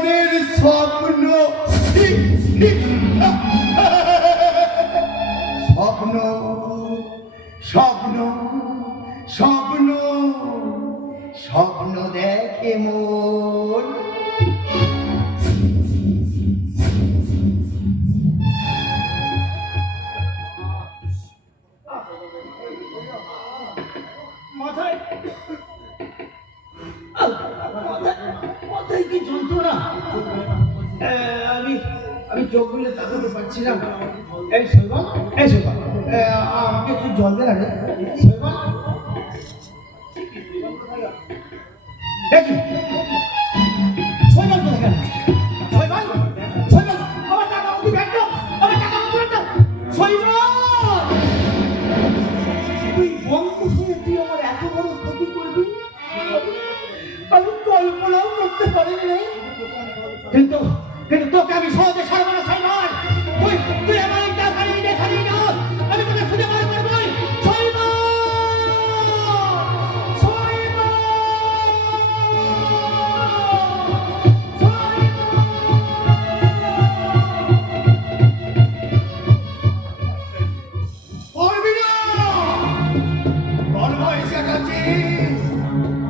মনের স্বপ্ন স্বপ্ন স্বপ্ন স্বপ্ন স্বপ্ন দেখে মন। মাথায় মাথায় কি যন্ত্রণা, আমি আমি চোখ খুলে তাকাতে পারছিলাম। এই শৈবাল, এই শৈবাল, আমাকে একটু জল দে না রে শৈবাল। দেখি শৈবাল কোথায় গেল? শৈবাল, শৈবাল, আমার টাকা মতো ব্যাগ দাও, আমার টাকা মতো ব্যাগ দাও। শৈবাল, তুই বন্ধু হয়ে তুই আমার এত বড় ক্ষতি করবি আমি কল্পনাও করতে পারিনি। কিন্তু কিন্তু তোকে আমি সহজে ছাড়বো না শৈবাল। তুই তুই আমার এই টাকা নিয়ে দেখালি না, আমি তোকে খুঁজে বার করবই। শৈবাল, শৈবাল, করবি না, বড় এসে গেছে।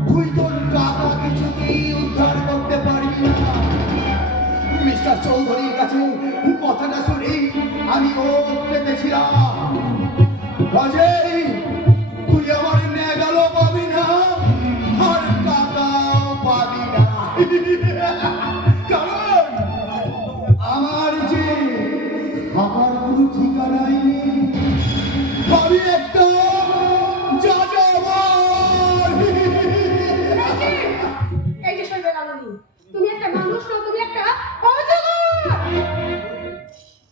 তুই তোর টাকা কিছুতেই উদ্ধার করতে পারবি না। মিস্টার চৌধুরীর কাছে কথাটা শুনে আমি ওত পেতেছিলাম। কাজেই তুই আমার নেগালও পাবি না আর টাকাও পাবি না। কারণ আমার যে থাকার কোনো ঠিকানাই নেই। আমি একটা যাযাবর। এই যে শৈবাল আলামি, তুমি একটা মানুষ না, তুমি একটা অজগর।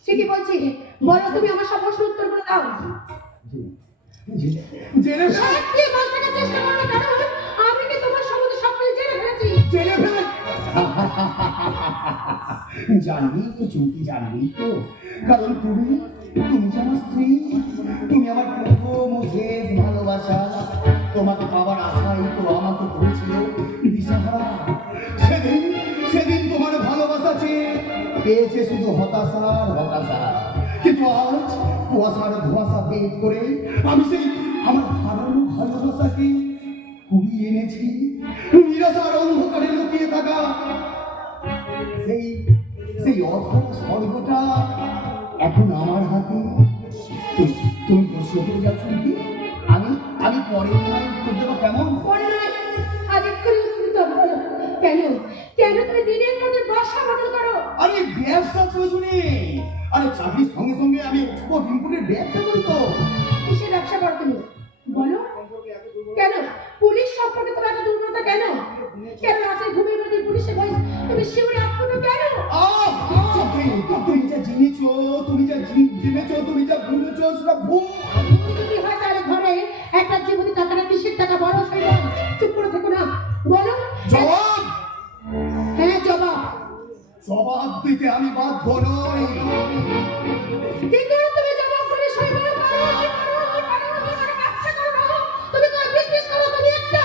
ঠিকই বলছি, বলো তুমি আমার সব প্রশ্ন উত্তর করে দাও। জেনে ফেল, সত্যি বলতে চেষ্টা করো, কারণ আমি কি তোমার সম্বন্ধে সব কিছু জেনে ফেলেছি। জেনে ফেল। জানবি তো চুমকি, জানবি তো, কারণ তুমি তুমি যে আমার স্ত্রী, তুমি আমার প্রথম ও শেষ ভালোবাসা। তোমাকে পাওয়ার আশাই তো আমাকে করেছিল দিশাহারা। সেদিন সেদিন তোমার ভালোবাসা চেয়ে পেয়েছে শুধু হতাশা আর হতাশা। কিন্তু আজ কুয়াশার ধোঁয়াশা ভেদ করে আমি সেই আমার হারানো ভালোবাসাকে কুড়িয়ে এনেছি। নিরাশার অন্ধকারে লুকিয়ে থাকা সেই সেই অধরা স্বর্গটা এখন আমার হাতে। তুমি বসে হয়ে যাচ্ছ কি? আমি আমি পরে তোমায় উত্তর দেবো, কেমন? পরে নয়, আজ এক্ষুনি উত্তর বলো। কেন কেন তুমি দিনের মধ্যে বাসা বদল করো? আরে ব্যবসা প্রয়োজনে, আরে চাকরির সঙ্গে সঙ্গে আমি এক্সপোর্ট ইম্পোর্টের ব্যবসা করি তো। কিসের ব্যবসা করো তুমি বলো? কেন পুলিশ সম্পর্কে তোমার এত দুর্বলতা কেন? কেন রাতে ঘুমের মধ্যে পুলিশের ভয় তুমি শিউরে আটকানো কেন? তুমি যা জেনেছো, তুমি যা জেনেছো, তুমি যা ভুলেছো সেটা ভুল। যদি হয় তাহলে ঘরে একটা জীবনী টাকাটা কিসের টাকা বড় শৈবাল, চুপ করে থেকো না, বলো। জবাব, হ্যাঁ জবাব। জবাব দিতে আমি বাধ্য নই। কি করে তুমি জবাব দেবে শৈবাল? কারণ তুমি মানে ব্যবসা করো না, তুমি তো বিজনেস করো, তুমি একটা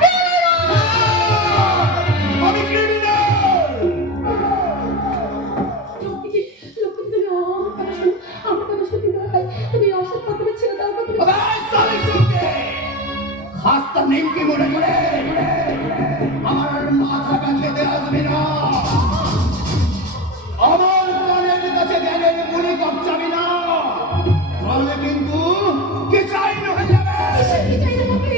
criminal। আমি ক্রিমিনাল। লক্ষ্মী, লক্ষ্মী, তুমি আমার কথা শুনতে নয়, তুমি অসৎ কথা ছেড়ে দাও না, তুমি খাস্তা নেমকে মনে করে আমার মাথাটা খেতে আসবে না। আমার কানের কাছে জ্ঞানের গুলি কপচাবি না, তাহলে কিন্তু কি চাই না হয়ে যাবে। কি চাই না হবে?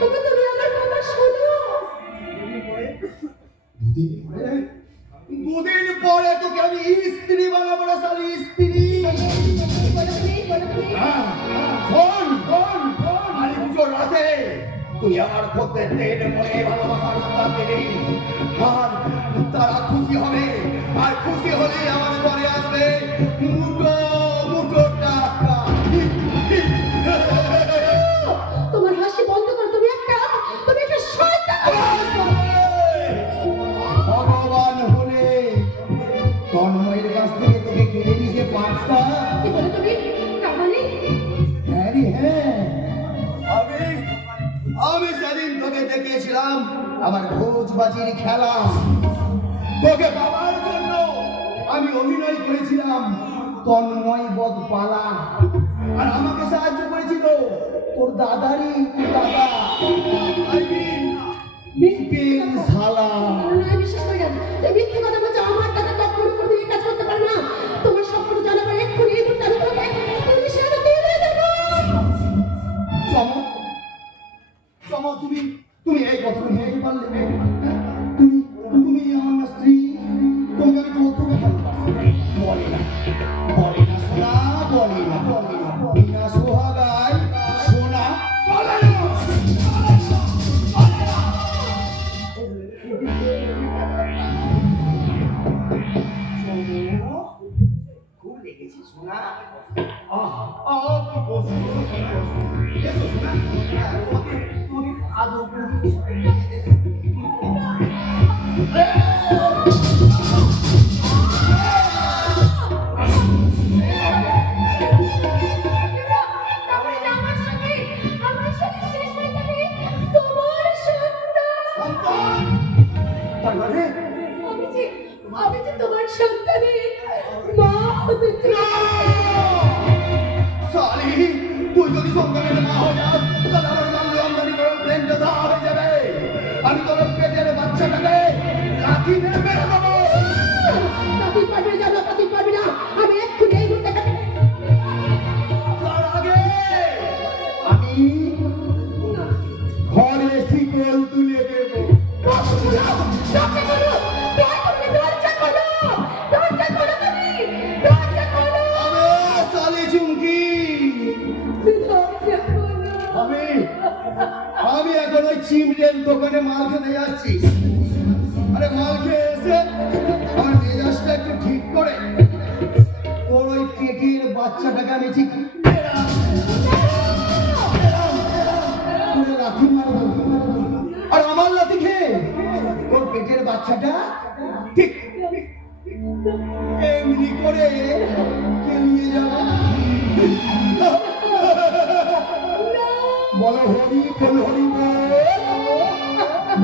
তবে তুমি আমার কথা শোনো। দুদিন পরে তোকে আমি স্ত্রী বানাবো না, শালি স্ত্রী। বলো তুমি, বলো তুমি। ফোন ফোন ফোন আরে পুজোর রাতে তুই আমার খদ্দেরদের মনে ভালোবাসার উত্তাপ দিবি, আর তারা খুশি হবে, আর খুশি হলে আমার ঘরে আসবে মুঠো মুঠো টাকা। তোমার হাসি বন্ধ করো, তুমি একটা শয়তান। ভগবান হলে তন্ময়ের কাছ থেকে তোকে কেড়ে নিতে পারতাম। কি বলে তুমি? তার মানে হ্যাঁ রে হ্যাঁ, আমি সেদিন তোকে দেখেছিলাম আমার ভোজবাজির খেলা। তোকে বাবার জন্য আমি অভিনয় করেছিলাম তন্ময় বদপালা, আর আমাকে সাহায্য করেছিল তোর দাদারই দাদা বিপিন ঝালা। আমি বিশ্বাস করি না। এই মিথ্যে কথা বলছো। আমার টাকা কখনো কোনোদিন এই কাজ করতে পারে না। তোমার সবকিছু জানা পরে এক্ষুনি এই মুহূর্তে আমি তোমাকে পুলিশের হাতে তুলে দেবো। চমক চমক, তুমি এই কথাটা বলতে পারলে? তুমি তুমি আমার না স্ত্রী, তোমাকে আমি কত ভালোবাসি। বলে না সোনা, বলে না বিনা সোহাগায় সোনা বলে না। খুব লেগেছে সোনা। এসো সোনা, তোমাকে আদর করি। তাহলে আমার সঙ্গে শেষ হয়ে যাবে তোমার সন্তান। তার মানে আমি যে তোমার সন্তানের মা হতে চাই। সালি, তুই যদি সন্তানের মা হয়ে যাস তাহলে আমার মামলা আমদানি করার প্লেনটা দেওয়া হয়ে যাবে। আমি তোর পেটের বাচ্চাটাকে লাঠি মেরে মেরে দেবো। তাতে পারবে না, তাতে পারবে না। আমি এক্ষুনি এই মুহূর্তে তার আগে আমি ঘরে শিকল তুলে দেবো। দরজা খোলো, দরজা খোলো, দরজা খোলো তুমি, দরজা খোলো, আবে সালি চুমকি, দরজা খোলো। আমি এখন ওই চিমড়ের দোকানে মাল খেতে যাচ্ছি। আরে মাল খেয়ে এসে আমার মেজাজটা একটু ঠিক করে তোর ওই পেটের বাচ্চাটাকে আমি ঠিক লাথি মারবো, আর আমার লাথি খেয়ে তোর পেটের বাচ্চাটা ঠিক এমনি করে খেলিয়ে যাবে। বলো হরি বল, হরি বল,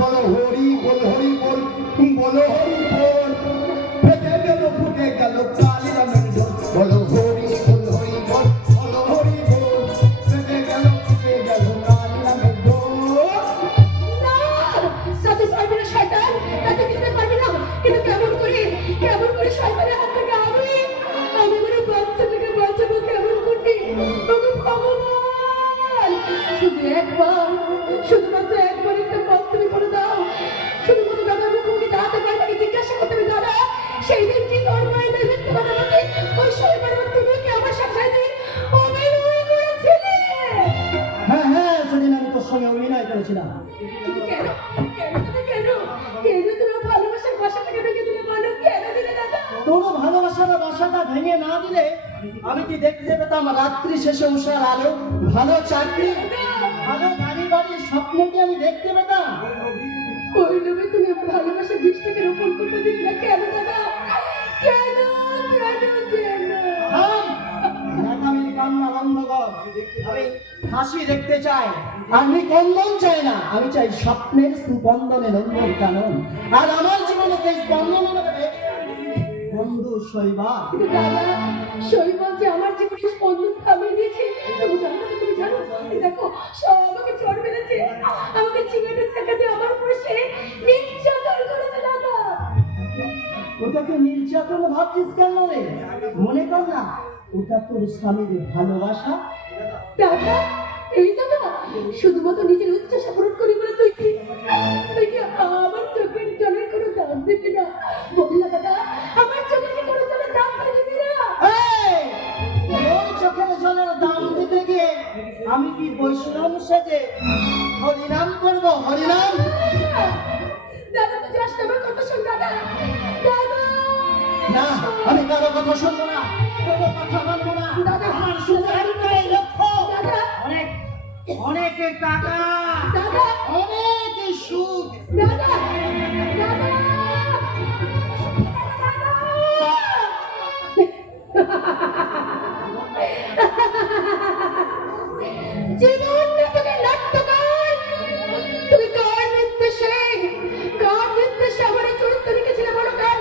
বলো হরি বল, হরি বল, বলো হরি বল। ফেটে গেল ফুটে গেল কালী রামের ঢোল। বলো হরি বল, হরি বল, বলো হরি বল। ফেটে গেল ফুটে গেল কালী রামের ঢোল। না, তাতে পারবে না শয়তান, তাতে দিতে পারবে না। কিন্তু কেমন করে শয়তানের হাত থেকে আমি আমার বাচ্চাটাকে বাঁচাবো কেমন করে? ওকে ভগবান, শুধুমাত্র একবার একটা পথ তুমি করে দাও। শুধুমাত্র দাদার মুখোমুখি দাঁড়াতে পারে তাকে জিজ্ঞাসা করতে হবে, দাদা সেই দিন কি তোর মায়ের মিথ্যে কথা বলতে ওই শৈবারের তুমি কি আমার সাথে দিন অভিনয় করেছিলে? হ্যাঁ, সেদিন আমি তোর সঙ্গে অভিনয় করেছিলাম। কিন্তু কেন তোমার ভালোবাসার বাসাটাকে ভেঙে দিলে বলো? কেন দিলে দাদা? তোরও ভালোবাসার বাসাটা ভেঙে না দিলে আমি কি দেখতে পেতাম রাত্রি শেষে উষার আলো, ভালো চাকরি, ভালো গাড়ি বাড়ির স্বপ্ন কি আমি দেখতে পেতাম? ওই লোভে তুমি আমার ভালোবাসার বীজটাকে রোপণ করতে দিলে না কেন দাদা? কেন? আমি কান্না বন্ধ কর। আমি হাসি দেখতে চাই, আমি কন্দন চাই না। আমি চাই স্বপ্নের সুপন্দনে নন্দন কানন। আর আমার জীবনে সেই স্পন্দন হবে বন্ধু শৈবা। কিন্তু দাদা, শৈবাল যে আমার জীবনে স্পন্দন থামিয়ে দিয়েছে। তুমি জানো এই দেখো সব আমাকে চড় মেরেছে, আমাকে সিগারেটের চাকাতে আমার বসে নির্যাতন করেছে দাদা। ওটাকে নির্যাতন ভাবছিস কেন রে? মনে কর না ওটা তোর স্বামীর ভালোবাসা। দাদা, এই দাদা শুধুমাত্র নিজের উচ্চাসা পূরণ করি বলে তুই কি আমার চোখের জলের কোনো দাম দিবি না? বললা দাদা, আমার চোখের কি কোনো জলের দাম দিবি না? এই, ওই চোখের জলের দাম দিতে গিয়ে আমি কি বৈষ্ণব সেজে হরিনাম করব? হরিনাম দাদা তুই যাস না, আমার কথা শোন দাদা। দাদা না, আমি কারো কথা শুনবো না, কোনো কথা মানবো না। দাদা, আমার শুধু একটাই লক্ষ্য, দাদা, অনেক অনেক টাকা, দাদা, অনেক সুখ। দাদা, দাদা, জীবন তোকে নাট্যকার, তুমি কার নির্দেশে আমার এই চরিত্র লিখেছিলে বলো? কার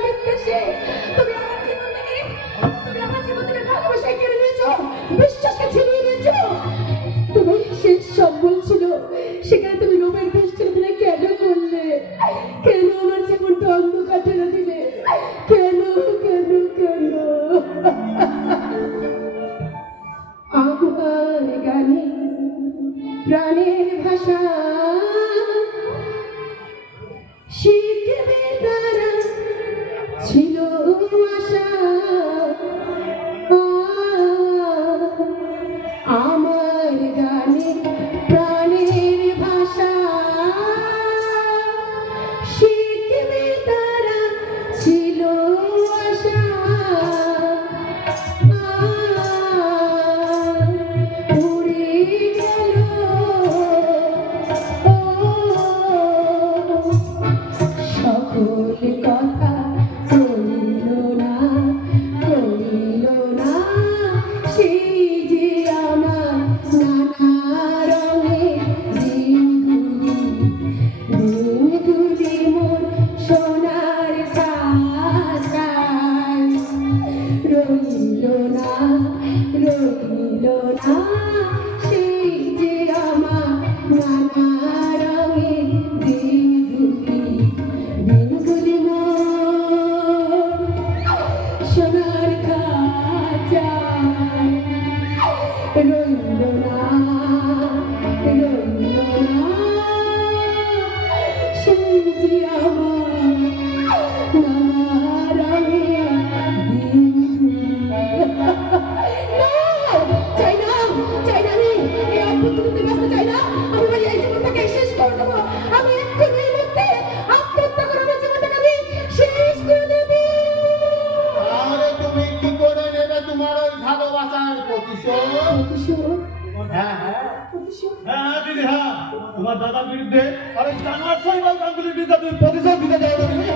দাদার বিরুদ্ধে আর ওই জানোয়ার শৈবাল গাঙ্গুলির বিরুদ্ধে তুমি প্রতিশোধ দিতে চাও না?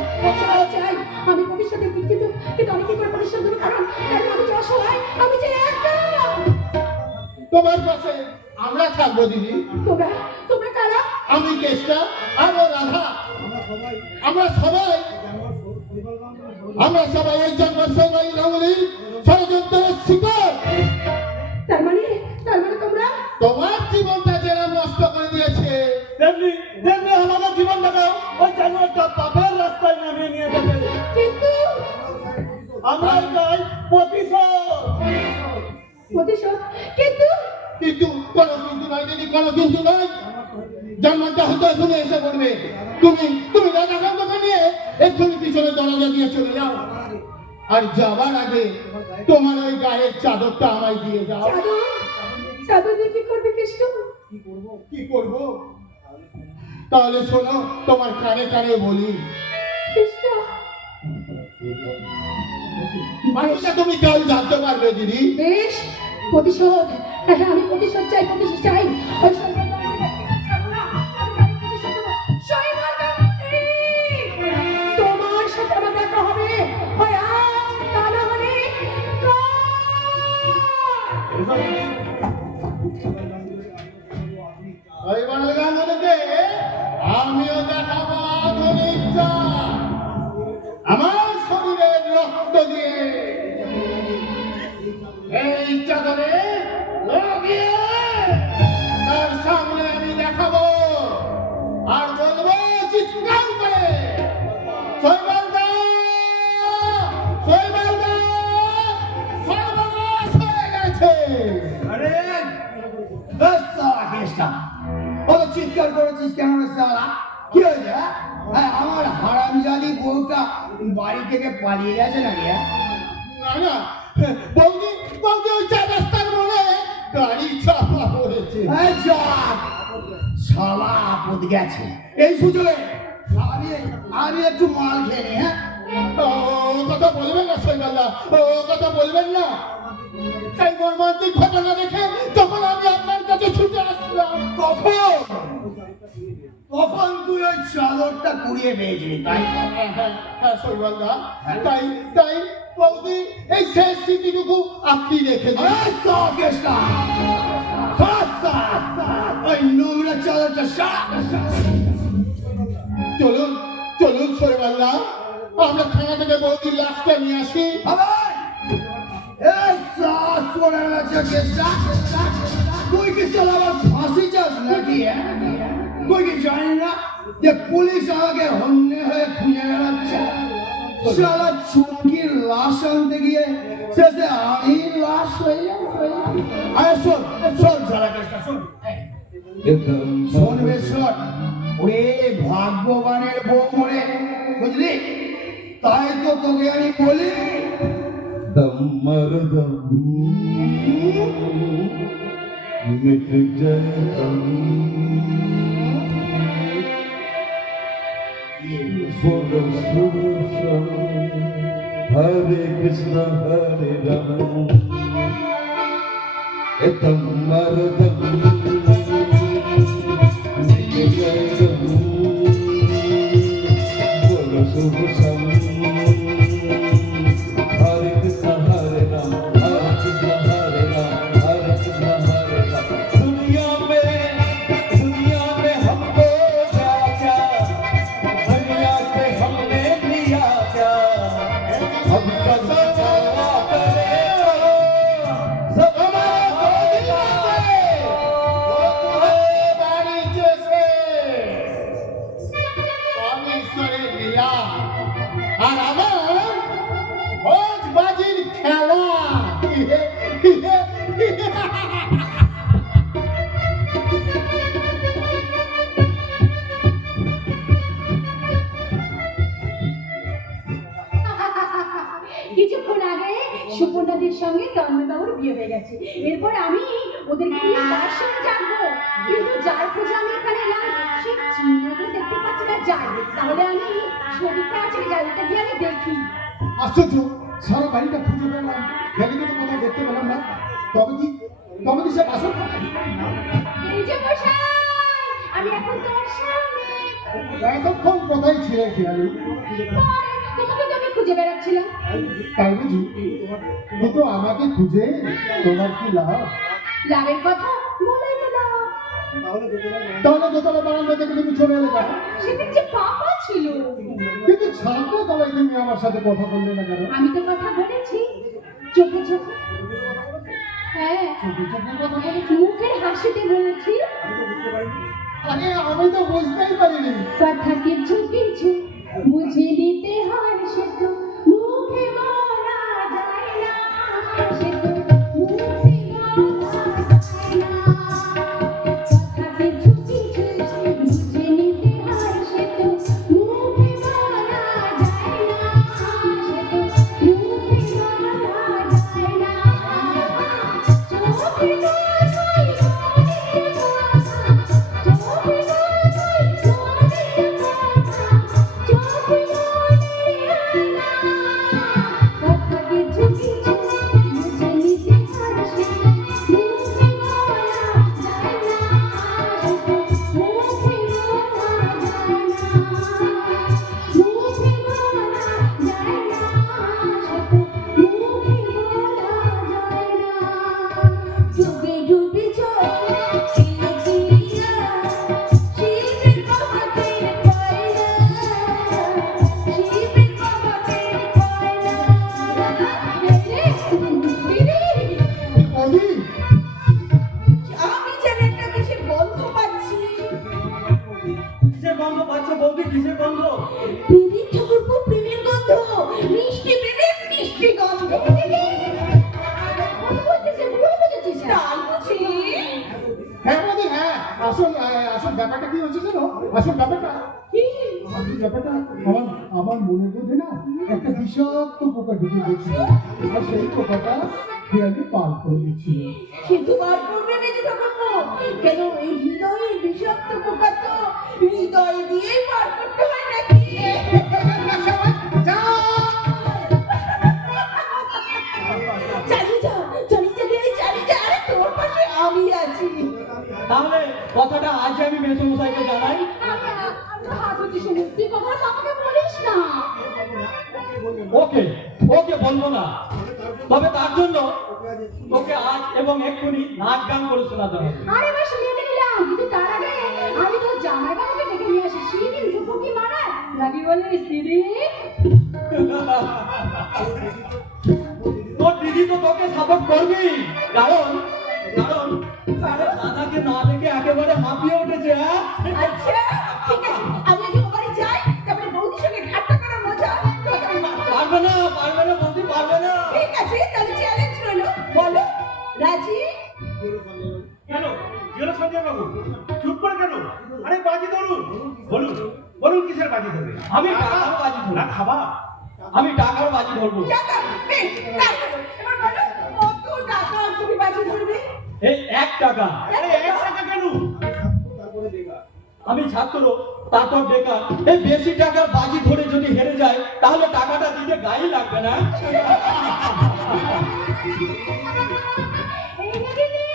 চাই আমি ভবিষ্যতে কিন্তু কিন্তু আমি কি করে পরিশ্রম দেবো কারণ আমি যে অসহায় আমি যে একা তোমার পাশে আমরা থাকবো দিদি। তোমরা তোমরা কারা আমি কেষ্টা আর ও রাধা, আমরা সবাই এই জানোয়ার শৈবাল গাঙ্গুলির ষড়যন্ত্রের শিকার। তার মানে তোমরা তোমার জীবনটা যারা নষ্ট করে দিয়েছে, তেমনি তেমনি আমাদের জীবনটাকেও ওই জানোয়ারটা পাপের রাস্তায় নামিয়ে নিয়ে যাবে। কিন্তু আমরা চাই প্রতিশোধ। প্রতিশোধ কিন্তু কিন্তু কোনো কিন্তু নয় দিদি, কোনো কিন্তু নয়। জানোয়ারটা হয়তো এখানে এসে পড়বে, তুমি রাধাকান্তকে নিয়ে এক্ষুনি পিছনে দরজা দিয়ে চলে যাও, আর যাবার আগে তোমার ওই গায়ের চাদরটা আমায় দিয়ে যাও। চাদর দিয়ে কি করবে কৃষ্ণ কি করব? তাহলে শোনো, তোমার কানে কানে বলি, কৃষ্ণ বাকিটা তুমি কাল জানতে পারবে দিদি। বেশ প্রতিশোধ হ্যাঁ আমি প্রতিশোধ চাই ওই তোমার সাথে আমার দেখা হবে ওই আজ তা না হলে ওই বালগানকে আমিও দেখাবো আধুনিক চাঁদ। আমার শরীরের রক্ত দিয়ে এই চাদরে লাগিয়ে তার সামনে আমি দেখাবো, আর বলবো চিৎকার করে, শৈবালদা, শৈবালদা, সর্বনাশ হয়ে গেছে। আরে বেশ সালা কেষ্টা, ও তো চিৎকার করেছিস কেন রে সালা? কি হয়েছে? আমার হারামজাদি বউটা বাড়ি থেকে পালিয়ে গেছে নাকি? না না, বৌদি বৌদি ওই চার রাস্তার মোড়ে গাড়ি চাপা পড়েছে। শালা আপদ গেছে এই সুযোগে আমি একটু মাল খেয়ে নিই, হ্যাঁ? ও কথা বলবেন না শৈবালদা, ও কথা বলবেন না। এই মর্মান্তিক ঘটনা দেখে তখন আমি আপনার কাছে ছুটে আসলাম। কখন তুই ওই চাদরটা কুড়িয়ে পেয়েছিলি তাই? হ্যাঁ শৈবালদা, তাই বৌদি এই শেষ স্মৃতিটুকু আপনি রেখে দিন। ওই নোংরা চাদরটা চলুন চলুন শৈবালদা, আমরা থানা থেকে বৌদির লাশটা নিয়ে আসি। তুই কি চলো আবার ফাঁসি চাস নাকি? তুই কি জানি না যে পুলিশ আমাকে হন্যে হয়ে খুঁজে বেড়াচ্ছে? শালা চুমকির লাশ আনতে গিয়ে শেষে আমি লাশ হয়ে যাবো। আরে শোন শোন শালা কেসটা শোন, শোনবে শোন, ওরে ভাগ্যবানের বউ মরে, বুঝলি? তাই তো তোকে আমি বলি दम मर दम मिट जाए दम बोलो सुरसम हरे कृष्ण हरे राम दम मर दम मिट जाए दम बोलो सुरसम Hare Krishna Hare Ram Hare Krishna Hare Ram Hare Krishna Hare Ram दुनिया में हमको क्या क्या दुनिया से हमने लिया क्या हम सब सवा करे सब स्वामी ईश्वरेर लीला আর আমার ভোজবাজির খেলা। কিছুক্ষণ আগে সুপর্ণাদির সঙ্গে তন্ময়বাবুর বিয়ে হয়ে গেছে, এরপর আমি ওদেরকে নিয়ে দর্শন যাবো, কিন্তু যার খোঁজে আমি এখানে এলাম সে চিহ্নটা দেখতে পাচ্ছি না। যাই তাহলে আমি ছবিটা আছে জায়গাটা গিয়ে আমি দেখি। আশ্চর্য, সারা বাড়িটা খুঁজে পেলাম, ভ্যালিকে তো কোথাও দেখতে পেলাম না। তবে কি সে বাসন এই যে মশাই, আমি এখন তোর সামনে। এতক্ষণ কোথায় ছিলে খেয়ালি? পরে তোমাকে তো আমি খুঁজে বেড়াচ্ছিলাম। তাই বুঝি? কিন্তু আমাকে খুঁজে তোমার কি লাভ? লাভের কথা বলাই তো না। তাহলে দোতলা বারান্দা থেকে তুমি চলে এলে কেন? সেদিন যে পাপা ছিল। কিন্তু ছাদটা তলায় তুমি আমার সাথে কথা বললে না কেন? আমি তো কথা বলেছি চোখে চোখে। হ্যাঁ, চোখে চোখে কথা বলে? মুখের হাসিতে বলেছি। আরে আমি তো বুঝতেই পারিনি। কথা কিছু কিছু বুঝে নিতে হয়, সে তো মুখে বলা যায় না, সে তো মুখে বলা যায় না। কথা কিছু কিছু বুঝে নিতে হয়, সে তো মুখে বলা যায় না, সে তো মুখে বলা যায় না। চোখে ডুবে ডুবে চলে চিড়িয়া শিবের বাবাকে পায়না, শিবের বাবাকে পায়না। অদি, আমি যেন একটা কিসের গন্ধ পাচ্ছি। কিসের গন্ধ পাচ্ছ বৌদি? কিসের গন্ধ? প্রেমের ঠাকুরপো, প্রেমের গন্ধ, মিষ্টি প্রেমের মিষ্টি গন্ধ। ভুল বুঝেছিস? তাই বুঝি? হ্যাঁ বৌদি, হ্যাঁ। আসল ব্যাপারটা কি হচ্ছে জানো? আসল ব্যাপারটা কি? আসল ব্যাপারটা আমার মনের মধ্যে না একটা বিষাক্ত পোকা ঢুকে গেছিল, আর সেই পোকাটা খেয়ালি পার করে দিচ্ছিল। কিন্তু বার করবে বেঁচে ঠাকুরপো, কেন এই হৃদয়ের বিষাক্ত পোকা তো হৃদয় দিয়েই পার করতে হয় নাকি? চালিয়ে যা, চালিয়ে যা, আরে তোর পাশে আমি আছি। তাহলে কথাটা আজ আমি মেসোমশাইকে জানাই। হাত হতে শুনে তুই কথাটা আমাকে বলিস না। ওকে ওকে বলবো না, তবে তার জন্য তোকে আজ এবং এক্ষুনি নাচ গান করে শোনাতে হবে। আরে বেশ মেনে নিলাম, কিন্তু তার আগে আমি তোর জামাই বাবাকে ডেকে নিয়ে আসি। সিঁড়ি ঝুঁকি মারা লাগি বলে সিঁড়ি। তোর দিদি তো তোকে সাপোর্ট করবি, কারণ কারণ দাদাকে না দেখে একেবারে হাঁপিয়ে উঠেছে। হ্যাঁ আচ্ছা ঠিক আছে, আমি আগে ওখানে যাই, তারপরে বৌদির সঙ্গে ঠাট্টা করার মজা তোকে আমি মারবো। পারবে না বলতে পারবে না। ঠিক আছে, তাহলে চ্যালেঞ্জ রইলো, বলো রাজি? কেন গেলো সঞ্জয় বাবু, চুপ করে কেন? আরে বাজি ধরুন, বলুন বলুন কিসের বাজি ধরবে? আমি টাকার বাজি ধরবো। না খাবা? আমি টাকার বাজি ধরবো। টাকা বেশ, তারপর এবার বলো কত টাকা তুমি বাজি ধরবে? এই 1 টাকা। আরে 1 টাকা কেন? আমি ছাত্র, তারপর বেকার, এই বেশি টাকার বাজি ধরে যদি হেরে যায় তাহলে টাকাটা দিতে গায়ে লাগবে না। এই নাকি রে,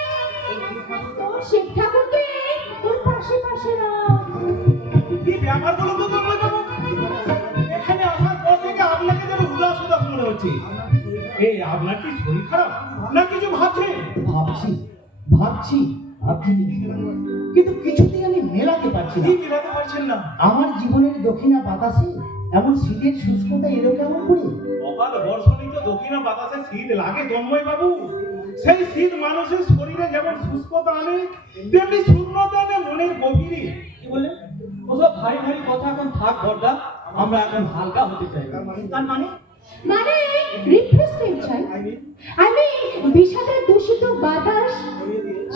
তোর শিব ঠাকুরকে তোর পাশে পাশে রাখ। কি ব্যাপার বলুন তো তন্ময় বাবু? এখানে আসার পর থেকে আপনাকে যেন উদাস উদাস মনে হচ্ছে। এই আপনার কি শরীর খারাপ না কিছু ভাবছেন? ভাবছি ভাবছি ভাবছি, কিন্তু কিছুতেই আমি মেলাতে পারছি না। কি মিলাতে পারছেন না? আমার জীবনের দক্ষিণা বাতাসে এমন শীতের শুষ্কতা এলো কেমন করে? অকাল বর্ষণে তো দক্ষিণা বাতাসে শীত লাগে তন্ময় বাবু। সেই শীত মানুষের শরীরে যেমন শুষ্কতা আনে, তেমনি শূন্যতা আনে মনের গভীরে। কি বলে? ওসব ভারী ভারী কথা এখন থাক বর্দা, আমরা এখন হালকা হতে চাই। তার মানে মানে রিফ্রেশমেন্ট চাই। আমি বিষাদের দূষিত বাতাস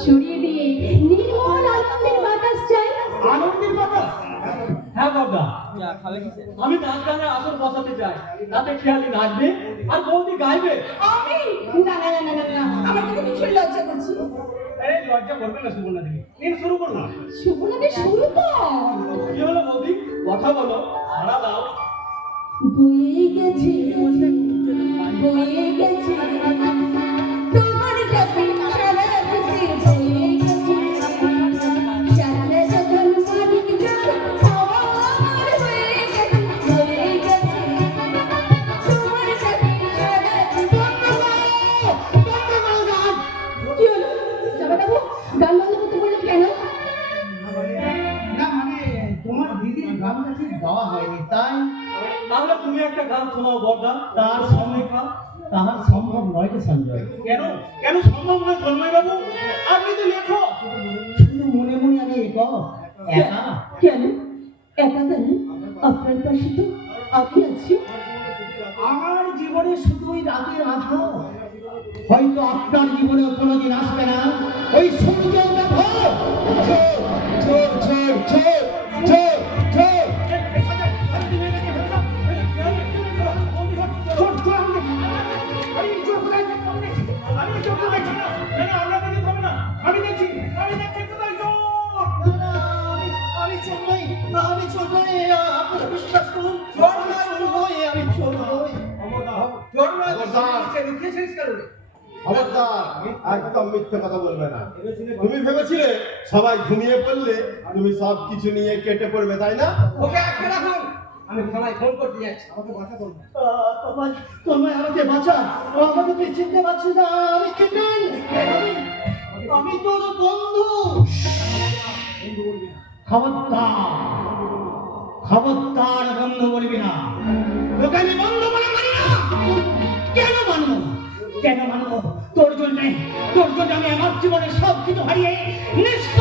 সরিয়ে দিয়ে নির্মল আনন্দের বাতাস চাই। আনন্দের বাতাস? হ্যাঁ বর্দা, আমি নাচ গানের আসর বসাতে চাই, তাতে খেয়ালি নাচবে আর বৌদি গাইবে। আমি না না না না না না, আমার কিন্তু ভীষণ লজ্জা করছি। আরে লজ্জা করবে না সুবর্ণা দেবী, দিন শুরু করুন। শুভনাকে শুরু তো কি হলো বৌদি, কথা বলো, সাড়া দাও। বয়ে গেছে বয়ে গেছে তোমার কাছে সারা দিতে বয়ে গেছে সারা যখন ঠিক গাওয়া হয়নি, তাই তাহলে তুমি একটা গান শোনাও বর্দা। তার সময় তাহার সম্ভব নয় রে সঞ্জয়। কেন কেন সম্ভব নয় তন্ময় বাবু? আপনি তো লেখক। শুধু মনে মনে আমি একা একা কেন একা কেন? আপনার পাশে তো আমি আছি। আমার জীবনে শুধুই রাতের আধার, হয়তো আপনার জীবনে কোনোদিন আসবে না ওই সূর্যের দেখো ঝোর ঝোর ঝোর ঝোর ঝোর আমি চোর নই, আমি চোর নই, আপনারা বিশ্বাস করুন, চোর নই, আমি চোর নই। খবরদার, একদম মিথ্যে কথা বলবে না। তুমি ভেবেছিলে সবাই ঘুমিয়ে পড়লে তুমি সব কিছু নিয়ে কেটে পড়বে, তাই না? তোমায় আমাকে বাঁচা, আমাকে তুই চিনতে পারছিস না, আমি কিটেন, আমি তোর বন্ধু। খবরদার খবরদার বন্ধু বলবি না, তোকে আমি বন্ধু বলে মানি না। কেন মানবো, কেন মানবো? তোর জন্য আমি আমার জীবনের সব কিছু হারিয়ে নিঃস্ব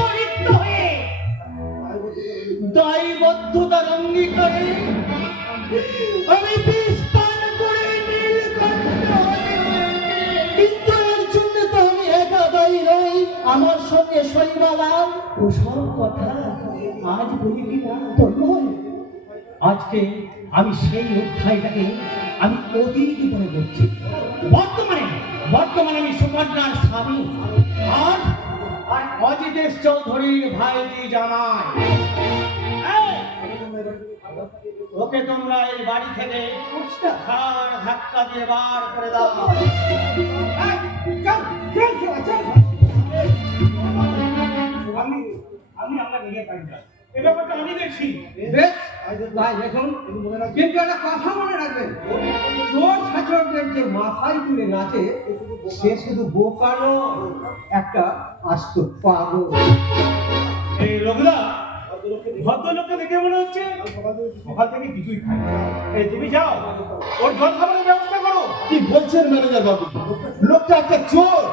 হয়ে দায়বদ্ধতার অঙ্গীকারে আমি বিষ পান করে নীলকণ্ঠ হয়ে গেছি। কিন্তু এর জন্য তো আমি একা দায়ী নই, আমার সঙ্গে শৈবালাম ওসব কথা আজ বলিবি না তন্ময়। আজকে আমি সেই অধ্যায়টাকে আমি অতীত মনে করছি। বর্তমানে আমি সুকন্যার স্বামী আর অজিতেশ চৌধুরীর ভাইজি জামাই। ওকে তোমরা এই বাড়ি থেকে ঘাড় ধাক্কা দিয়ে বার করে দাও। আমি আমরা নিয়ে পাই না, এই ব্যাপারটা আমি দেখছি। বেশ ভাই দেখুন, কিন্তু একটা কথা মনে রাখবেন, চোর ছাচরদের যে মাথায় তুলে নাচে সে শুধু বোকা নয়, একটা আস্ত পাগল। এই রঘুদা, ভদ্রলোককে দেখে মনে হচ্ছে সকাল থেকে কিছুই খাই। এই তুমি যাও, ওর জল খাবারের ব্যবস্থা করো। কি বলছেন ম্যানেজার বাবু? লোকটা একটা চোর।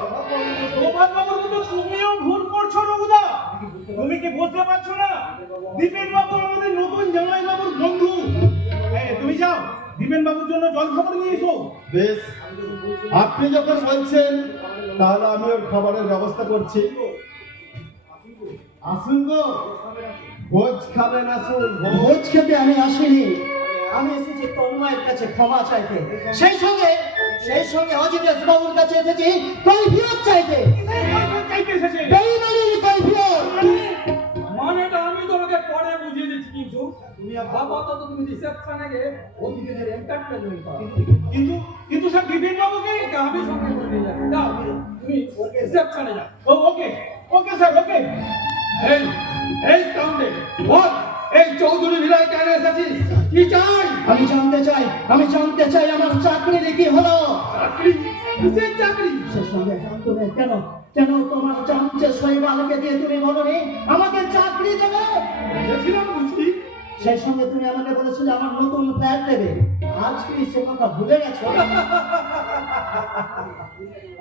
প্রভাত বাবুর মতো তুমিও ভুল করছো রঘুদা। তুমি কি বুঝতে পারছো না? দীপেন বাবু আমাদের নতুন জামাই বাবুর বন্ধু। এই তুমি যাও, দীপেন বাবুর জন্য জল খাবার নিয়ে এসো। বেশ, আপনি যখন বলছেন তাহলে আমি ওর খাবারের ব্যবস্থা করছি। আসুন গো, ভোজ খাবেন, আসুন। ভোজ খেতে আমি আসিনি, আমি এসেছি তন্ময়ের কাছে ক্ষমা চাইতে, সেই সঙ্গে অজিতেশ বাবুর কাছে এসেছি কৈফিয়ত চাইতে। চাইতে এসেছে বেঈমানির কৈফিয়ত। মানেটা আমি তোমাকে পরে বুঝিয়ে দিচ্ছি, কিন্তু তুমি আপাতত তুমি রিসেপশনে গিয়ে অতিথিদের এন্টারটেইনমেন্ট করো। কিন্তু স্যার দীপেন বাবুকে আমি সঙ্গে করে নিয়ে যাচ্ছি, যাও তুমি রিসেপশনে যাও। ওকে স্যার, ওকে। এই স্টাউন্ডে বল, এই চৌধুরী ভিলায় কেন এসেছিস? কি চাই? আমি জানতে চাই আমার চাকরির কি হলো। চাকরি? কিসের চাকরি? সে সঙ্গে তুমি কেন তোমার চামচে শৈবালকে দিয়ে তুমি বলনি আমাকে চাকরি দেবে? বলেছিলাম বুঝি। সেই সঙ্গে তুমি আমাকে বলেছিলে আমার নতুন ফ্ল্যাট দেবে, আজ কি সে কথা ভুলে গেছো?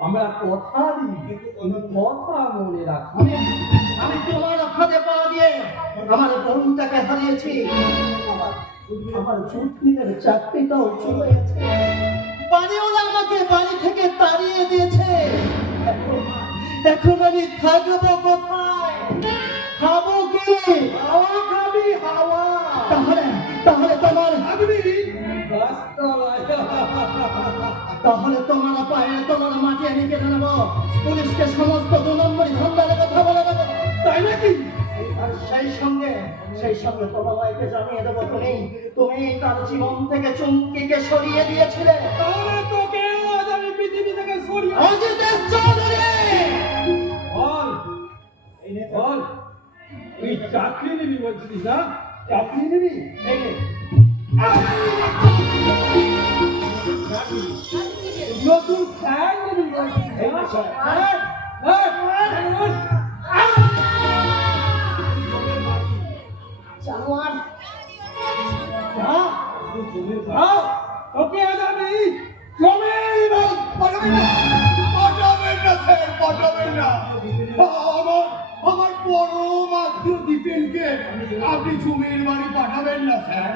আমরা কথা দিই, কিন্তু কথা মনে রাখি। আমি তোমার ফাঁদে পা দিয়ে আমার বোনটাকে হারিয়েছি, আমার জুট মিলের চাকরিটাও চলে গেছে, বাড়িওয়ালা আমাকে বাড়ি থেকে তাড়িয়ে দিয়েছে। এখন আমি থাকবো কোথায়, খাবো কি? হাওয়া খাবি, হাওয়া। তাহলে তোমার পায়ের তলার মাটি আমি কেটে নেবো, পুলিশকে সমস্ত 2 নম্বরই ধান্দার কথা বলে দেবো, তাই নাকি? আর সেই সঙ্গে তোমার মাইকে জানিয়ে দেবো তুমি তার জীবন থেকে চুমকিকে সরিয়ে দিয়েছিলে। তাহলে তোকে আজ আমি পৃথিবী থেকে সরিয়ে অজিতেশ চৌধুরী, বল তুই চাকরি নিবি বলছিস না? চাকরি নিবি? এই নে। নতুন ফ্যান নিবি বলছিস? জানোয়ার হ্যাঁ, তোকে আজ আমি জমির ভাই পাঠাবেন না স্যার, পাঠাবেন না। আমার পরম আত্মীয় দীপেনকে আপনি জমির বাড়ি পাঠাবেন না স্যার।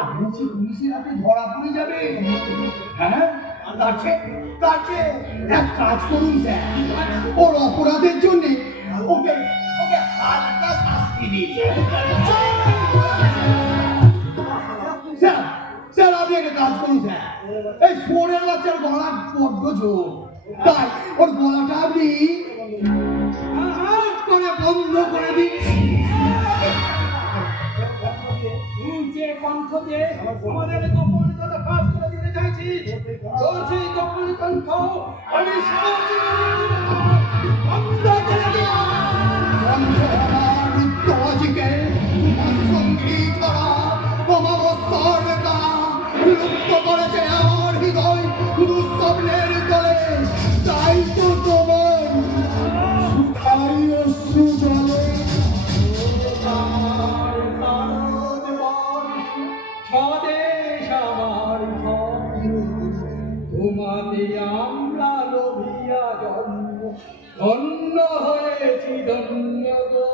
আপনি যে পুলিশের হাতে ধরা পড়ে যাবে। হ্যাঁ, তার চেয়ে এক কাজ করুন স্যার, ওর অপরাধের জন্য ওকে হালকা শাস্তি দিন। স্যার আপনি একটা কাজ করুন স্যার, এই শুয়োরের বাচ্চার গলা বড্ড জোর, তাই ওর গলাটা আপনি করে বন্ধ করে দিন। যে কণ্ঠ দিয়ে আমাদের গোপন কথা ফাঁস করে দিতে চাইছিস, তোর সেই গোপন কণ্ঠ আমি সারা জীবন বন্ধ করে দিব। লুপ্ত করেছে আমার হৃদয় দুঃস্বপ্নের তলে, তাই তো তোমার সুখাই অশ্রু জলে। স্বদেশ আমার তোমাতে আমরা লোভিয়া জন্ম, ধন্য হয়েছি ধন্য গো।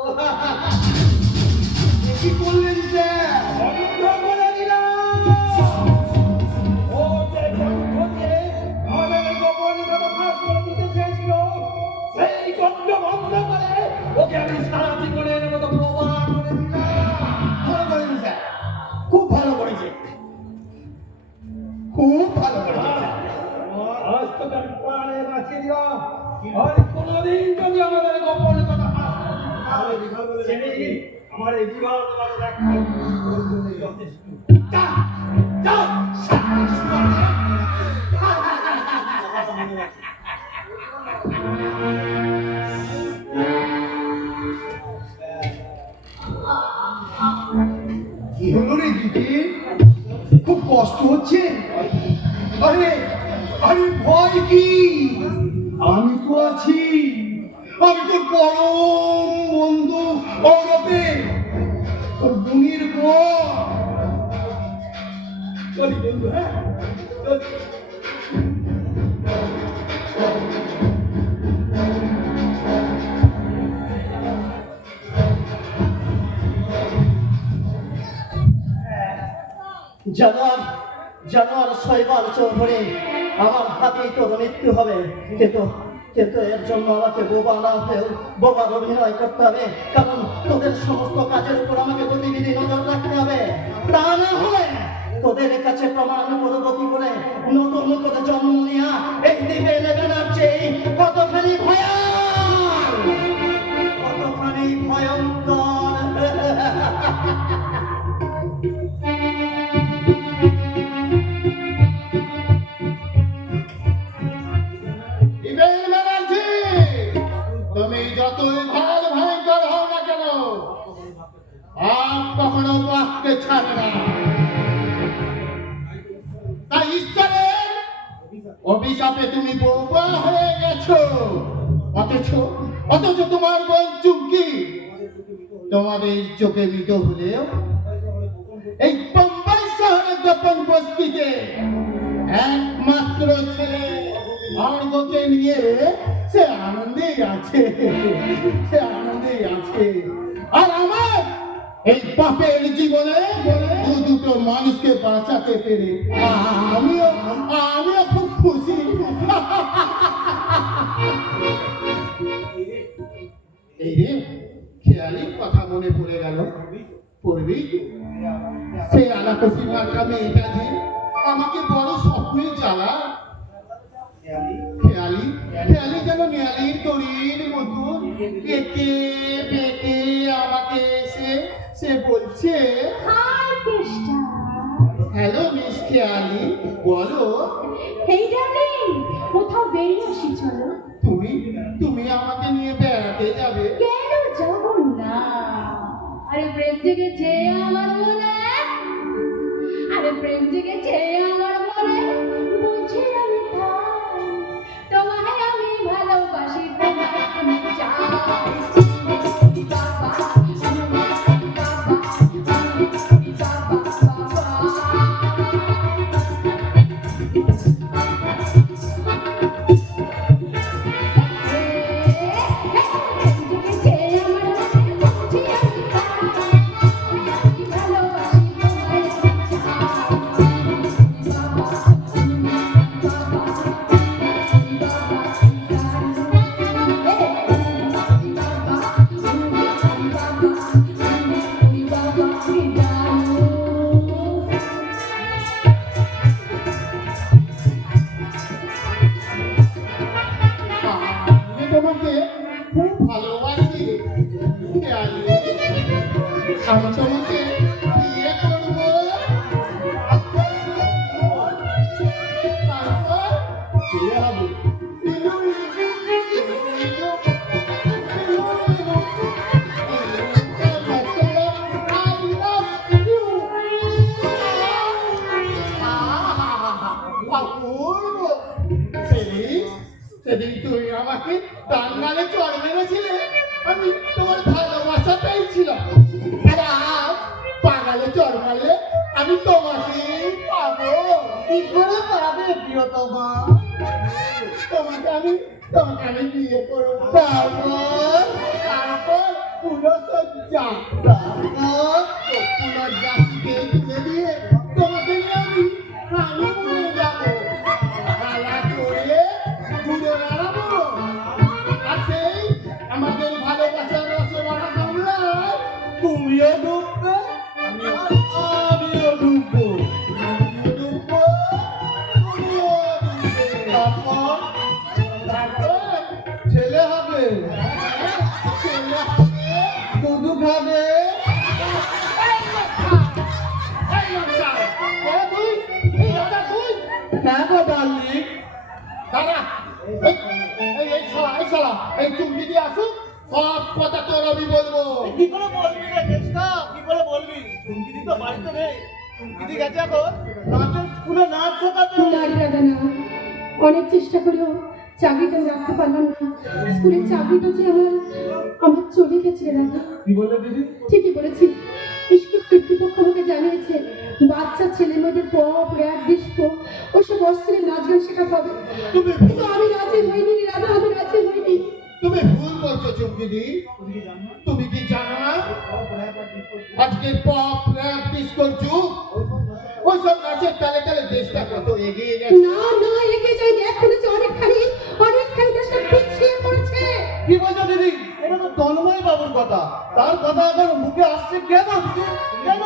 কি করলেন স্যার? বন্ধ করে দিলাম। ও যে কণ্ঠ দিয়ে আমাদের গোপন কথা ফাঁস করে দিতে চেয়েছিল, সেই কণ্ঠ বন্ধ করে ওকে আমি সারা জীবনের মতো প্রমাণ করে দিলাম। ভালো করেছেন স্যার, খুব ভালো করেছে, খুব ভালো করেছে স্যার। আজ তো আমি প্রাণে বাঁচিয়ে দিলাম, আর কোনোদিন যদি আমাদের গোপন কথা ফাঁস করে সেদিন আমার এই জীবন কি হলো রে দিদি, খুব কষ্ট হচ্ছে? আরে আরে ভয় কি, আমি তো আছি, আমি তোর পরম বন্ধু অরবে, তোর বোনের বর। চলি বন্ধু, হ্যাঁ জানোয়ার 6 বার চোর ধরে আমার হাতেই তোর মৃত্যু হবে, কিন্তু এর জন্য আমাকে বোবা না হয়েও বোবার অভিনয় করতে হবে, কারণ তোদের সমস্ত কাজের উপর আমাকে প্রতিদিনই নজর রাখতে হবে। তা না হলে তোদের কাছে প্রমাণ করবো কি করে নতুন করে জন্ম নেওয়া এই দ্বীপে নেবে না চেয়ে কতখানি ভয়ঙ্কর। তুমি যতই ভালো ভয়ঙ্কর হও না কেন, আর কখনো বাঘকে ছাড়ে না। তাই ঈশ্বরের অভিশাপে তুমি বোবা হয়ে গেছো, অথচ তোমার বোন চুমকি তোমাদের চোখে মৃত হলেও এই বোম্বাই শহরের গোপন বস্তিতে একমাত্র ছেলে অর্ঘকে নিয়ে সে আনন্দেই আছে। আর আমার এই পাপের জীবনে দুটো মানুষকে বাঁচাতে পেরে আমিও খুব খুশি। এই রে খেয়ালি কথা মনে পড়ে গেল, পড়বি সে আলাকসি মার্কা মেয়েটা যে আমাকে বড় স্বপ্নে জ্বালা। খেয়ালি যেন নেয়ালির তরির মতো পেকে পেকে আমাকে এসে সে বলছে, হাই কৃষ্ণা। হ্যালো মিস খেয়ালি, বলো এই ডার্লিং, কোথাও বেরিয়ে আসি চলো। তুমি আমাকে নিয়ে বেড়াতে যাবে? কেন যাব না? আরে প্রেম জেগেছে আমার মনে, বুঝি আমি তাই, তোমায় আমি ভালোবাসি, তোমায় তুমি চাও। বাবা, বাবা, বাবা, বাবা। সেদিন তুমি আমাকে টাঙ্গালে চড় মেরেছিলে, আমি তোমার ভালোবাসা পেয়েছিলাম। আর আজ পাগালে চড় মারলে আমি তোমাকে পাবো। কি করে পাবে প্রিয়তমা? তোমাকে আমি বিয়ে করবো। তারপর পুরসজ্জা, তারপর পুনর্জাতিকে তুলে দিয়ে তোমাকে নিয়ে আমি উড়ে যাবো। খেলা করে ঘুরে বেড়াবো। আর সেই আমাদের ভালোবাসার রসমালা কামড়ায় তুমিও ডুববে, আমিও ডুববো। ডুববো, তুমিও ডুববে। তারপর ছেলে হবে, ছেলে হবে, দুধু খাবে। এই বাচ্চা, তুই, এই দাদা তুই, হ্যাঁ গো ডার্লিং। দাদা, এই শালা, এই চুমকি দিয়ে আসুক, সব কথা তোর আমি বলবো। কি করে বলবি রে কেষ্টা? কি করে বলবি? চুমকিদি তো বাড়িতে নেই। চুমকিদি গেছে এখন নাচের স্কুলে নাচ শেখাতে। নারী দাদা না, অনেক চেষ্টা করেও চাকরিটা আমি রাখতে পারলাম না। স্কুলের চাকরিটা যে আমার চলে গেছে রে দাদা। কি বললে দিদি? ঠিকই বলেছি। স্কুল কর্তৃপক্ষ আমাকে জানিয়েছে বাচ্চা ছেলে মেয়েদের পপ র্যাপ ডিস্কো ওসব অশ্লীল নাচ গান শেখাতে হবে। কিন্তু আমি রাজি হইনি রে দাদা, আমি রাজি হইনি। তুমি ভুল করছো চুমকিদি। তুমি কি জানো না আজকে পপ র্যাপ ডিস্কোর যুগ? ওইসব নাচের তালে তালে দেশটা কত এগিয়ে গেছে। না না, এগিয়ে যায়নি, এখন যে অনেকখানি দেশটা পিছিয়ে পড়েছে। কি বলছো দিদি? এটা তো তন্ময় বাবুর কথা। তার কথা এখন মুখে আসছে কেন দিদি? কেন?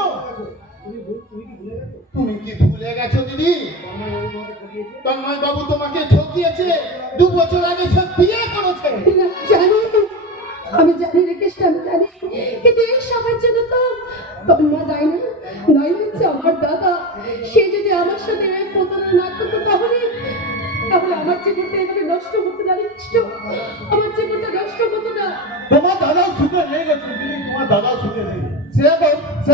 তুমি কি ভুলে গেছো দিদি? তন্ময় বাবু তোমাকে ঠকিয়েছে। 2 বছর আগে সে বিয়ে করেছে। না, জানি, আমি জানি রে কৃষ্ণ, আমি জানি, কিন্তু এই সবার জন্য তো তন্ময় দায় না, নয় হচ্ছে আমার দাদা। সে যদি আমার সাথে প্রতারণা না করতো তাহলে আমার জীবনটা এভাবে নষ্ট হতো না রে কৃষ্ণ, আমার জীবনটা নষ্ট হতো না। তোমার দাদাও সুখে নেই গেছে দিদি, তোমার দাদাও সুখে নেই। সে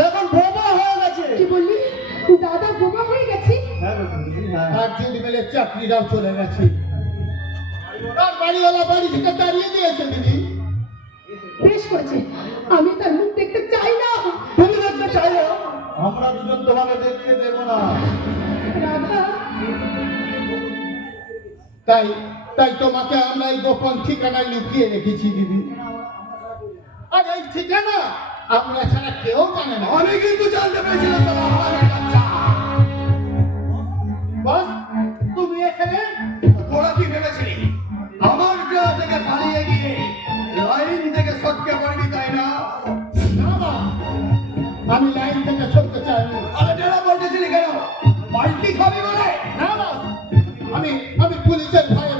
এখন বোমা হয়ে গেছে। কি বললি? দাদা বোমা হয়ে গেছে? হ্যাঁ গো দিদি, হ্যাঁ। আর জুট মেলে চাকরিটাও চলে গেছে। আর বাড়িওয়ালা বাড়ি থেকে তাড়িয়ে দিয়েছে দিদি। বেশ করেছে, আমি তার মুখ দেখতে চাই না। তুমি দেখতে চাইলে আমরা দুজন তোমাকে দেখতে দেবো না। রাধা, তাই তোমাকে আমরা এই গোপন ঠিকানায় লুকিয়ে রেখেছি দিদি। আর এই ঠিকানা আমরা ছাড়া কেউ জানে না। আমি কিন্তু জানতে পেরেছিলাম দাদা, আমার বাচ্চা। বস, তুমি এখানে? তোরা কি ভেবেছিলি আমার গ্রাম থেকে পালিয়ে গিয়ে লাইন থেকে সটকে পড়বি, তাই না? না বাবা, আমি লাইন থেকে সরতে চাইনি। আরে টেরা বলতেছিলি কেন? পাল্টি খাবি বলে? না বাবা, আমি পুলিশের ভয়ে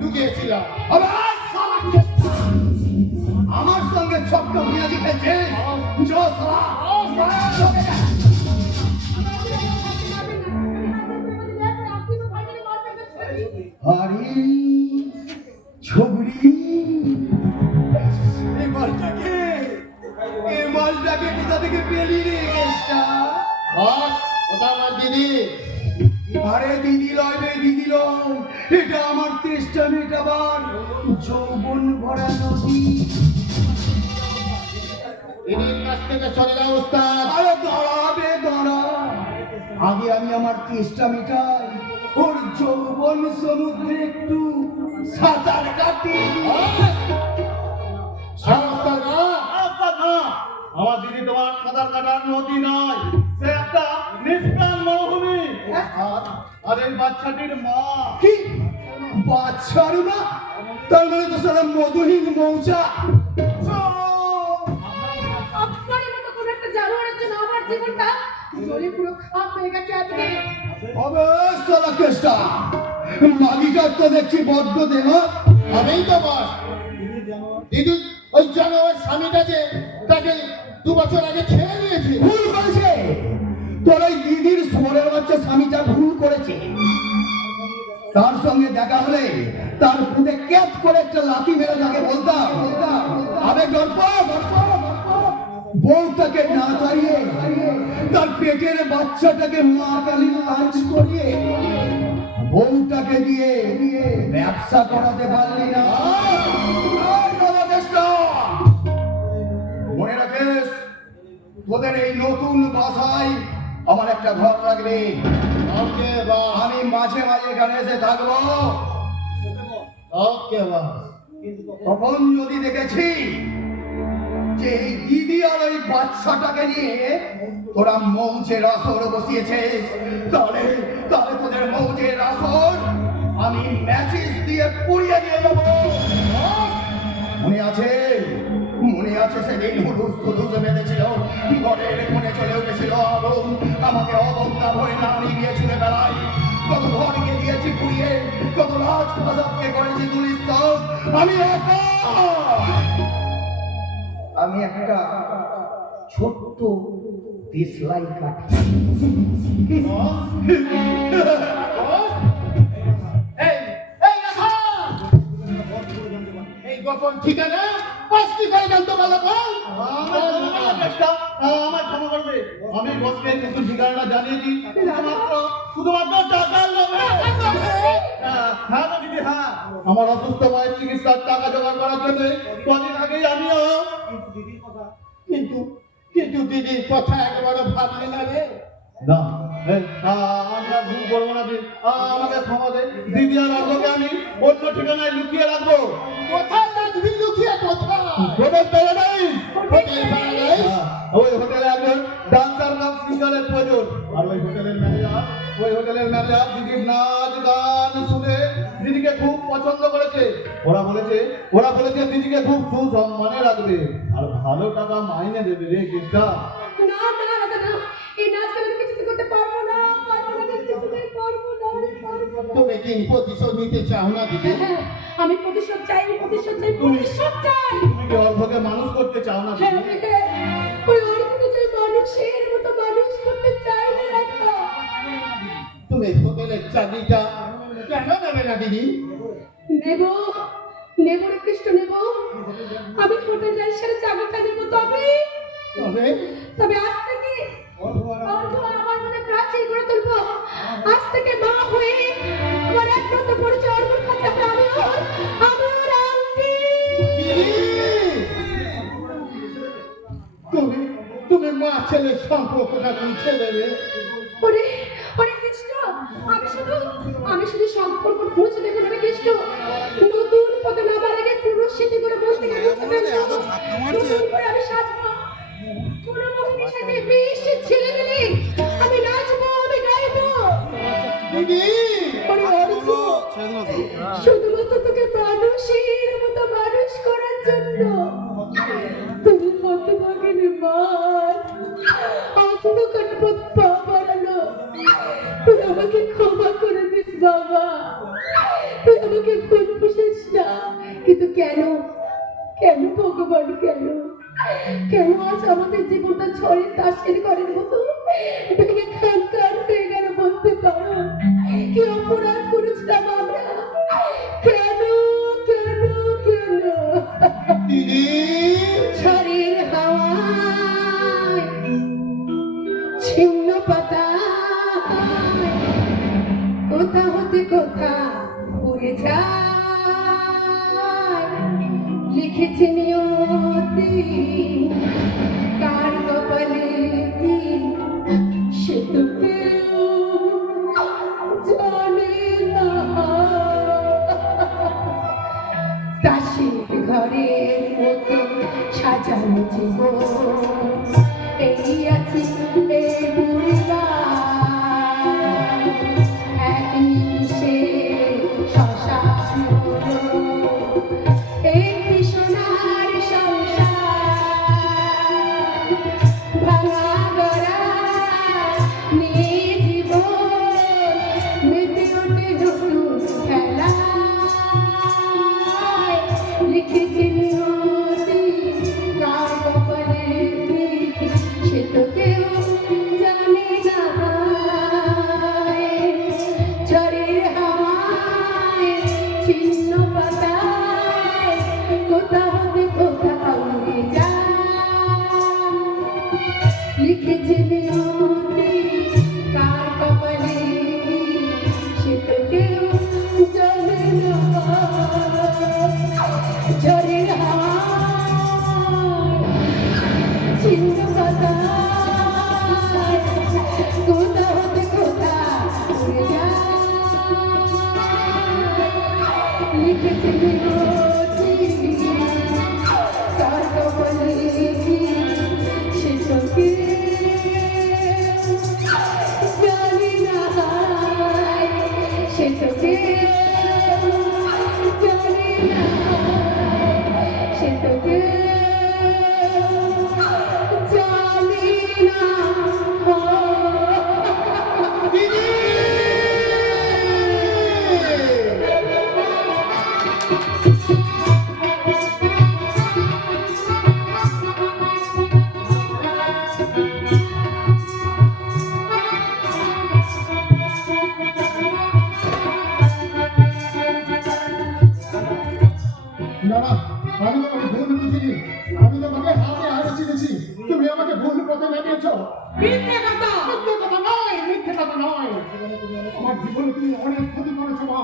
লুকিয়েছিলাম। আবার শালা কেষ্টা! আমার সঙ্গে ছক্কা মিয়াজি খেলছে। জো শালা! চলে যা। আরে ছবরি, এই মালটাকে কোথা থেকে পেলি রে কেষ্টা? বস, ওটা আমার দিদি। আরে দিদি লয় রে, দিদি লয়, এটা আমার তেষ্টা মেটাবার যৌবন ভরা নদী। দিদির কাছ থেকে সরে যাও ওস্তাদ। আরে দাঁড়াবে দাঁড়া, আগে আমি আমার তেষ্টা মেটাই, ওর যৌবন সমুদ্রে একটু সাঁতার কাটি। সাহস্তার না। আচ্ছা না, আমার দিদি তোমার সাঁতার কাটার নদী নয়, সে একটা নিষ্প্রাণ মরুভূমি। আর এই বাচ্চাটির মা। কি বাচ্চার মা? তার মানে তো সারা মধুহীন মৌচা। আপনার মতো কোন একটা জানোয়ারের জন্য আমার জীবনটা জলে পুরো খাপ হয়ে গেছে আজকে। হবে সারা কেষ্টা, মাগিটার তো দেখছি বড্ড দেহ। আমিই তো বস। দিদি ওই জানোয়ার স্বামীটা যে তাকে 2 বছর আগে ছেড়ে দিয়েছে। ভুল করেছে তোর ওই দিদির সোরের বাচ্চা স্বামীটা ভুল করেছে। তার সঙ্গে দেখা হলে তার ফুটে ক্যাপ করে একটা লাথি মেরে তাকে বলতাম, আরে গল্প বউটাকে না তাড়িয়ে তার পেটের বাচ্চাটাকে মা কালী লাঞ্চ করিয়ে বউটাকে দিয়ে ব্যবসা করাতে পারলি না। আর নবকেষ্ট, মনে রাখিস তোদের এই নতুন বাসায় আমার একটা ঘর লাগবে। ওকে বস, আমি মাঝে মাঝে এখানে এসে থাকবো। ওকে বস। তখন যদি দেখেছি যে এই দিদি আর ওই বাচ্চাটাকে নিয়ে তোরা মৌজের আসর বসিয়েছিস, তাহলে তাহলে তোদের মৌজের আসর আমি ম্যাচিস দিয়ে পুড়িয়ে দিয়ে দেবো। মনে আছে, মনে আছে সেদিন হুলুস থুলুস বেঁধেছিল, ঘরের কোণে চলে উঠেছিল আগুন, আমাকে অবজ্ঞা ভরে না নিয়ে ছুড়ে বেড়াই। কত ঘরকে দিয়েছি পুড়িয়ে, কত রাজপ্রাসাদকে করেছি গুলিস্তান। আমি একটা ছোট্ট দেশলাই কাঠি। এই গোপন ঠিকানা বস কি করে জানতে পারলো বল? আমার ক্ষমা করবে, আমি বসকে কিন্তু ঠিকানাটা জানিয়েছি শুধুমাত্র টাকার লোভে। হ্যাঁ তো দিদি, হ্যাঁ, আমার অসুস্থ মায়ের চিকিৎসার টাকা জোগাড় করার জন্য কদিন আগেই আমিও কিন্তু কিন্তু দিদির কথা একবারও ভাবলি না রে। না, আমরা ভুল করবো না দিদি, আমাকে ক্ষমা দে দিদি। আর অর্ঘকে আমি অন্য ঠিকানায় লুকিয়ে রাখবো। কোথায় রাখবি লুকিয়ে, কোথায়? Hotel paradise. Hotel paradise? ওই হোটেলে একজন ডান্সার কাম সিঙ্গারের প্রয়োজন। আর ওই হোটেলের ম্যানেজার দিদির নাচ গান শুনে দিদিকে খুব পছন্দ করেছে। ওরা বলেছে দিদিকে খুব সুসম্মানে রাখবে আর ভালো টাকা মাইনে দেবে রে কৃষ্ণা। না না দাদা না, এই নাচ গান আমি কিছুতে করতে পারবো না, কিছুতেই পারবো না। তুমি কি প্রতিশোধ নিতে চাও না দিদি? হ্যাঁ, আমি প্রতিশোধ চাই। তুমি কি অর্ঘকে মানুষ করতে চাও না হ্যাঁ, দিদি? ওই অর্ঘকে যে মানুষের মতো মানুষ করতে চাই না রাখা। তুমি হোটেলের চাকরিটা কেন নেবে না দিদি? নেব রে কৃষ্ণ, নেব। আমি হোটেল লাইসের চাকরিটা নেব। তবে আজ থেকে অর্ঘ আমার মনে প্রাচীর করে তুলবো। আজ থেকে মা হয়ে আমার একমাত্র পরিচয় অর্ঘর কাছে আমি ওর আংটি। তুমি মা ছেলের সম্পর্কটা মুছে দেবে। ওরে কৃষ্ণ, আমি শুধু সম্পর্ক মুছে দেবো না কৃষ্ণ। নতুন পথে নামার আগে পুরুষ স্মৃতি করে বলতে গেলে নতুন করে আমি সাজবো। পুরো মোহিনীর সাথে বেশ ছেলে মিলে আমি নাচবো, আমি গাইবো। দিদি ওরে অর্ঘ, শুধুমাত্র তোকে মানুষের মতো মানুষ করার জন্য তুমি হতভাগিনী মাছ অন্ধকার পথ পা বাড়ালো। তুই আমাকে ক্ষমা করে দিস বাবা, তুই আমাকে ভুল বুঝিস না। কিন্তু কেন ভগবান, কেন আজ আমাদের জীবনটা ঝড়ের তাসের ঘরের মতো ভেঙে খানকার হয়ে গেল? বলতে পারো কি অপরাধ করেছিলাম আমরা? কেন দিদি ঝড়ের হাওয়ায় ছিন্ন পাতায় কোথা হতে কোথা উড়ে যায়। লিখেছে নিয়তি কার কপালে কি সে তো কেউ জানে না। তাসের ঘরের মতো সাজানো জীবন এই আছে এই বুড়িবার। এক নিমিষে শ্মশান হলো একটি সোনার সংসার। ভাঙা গড়া নিয়ে জীবন মেতে ওঠে নতুন খেলা। লিখেছে নিয়তি কার কপালে আমার জীবনে তুমি অনেক ক্ষতি করেছো মা।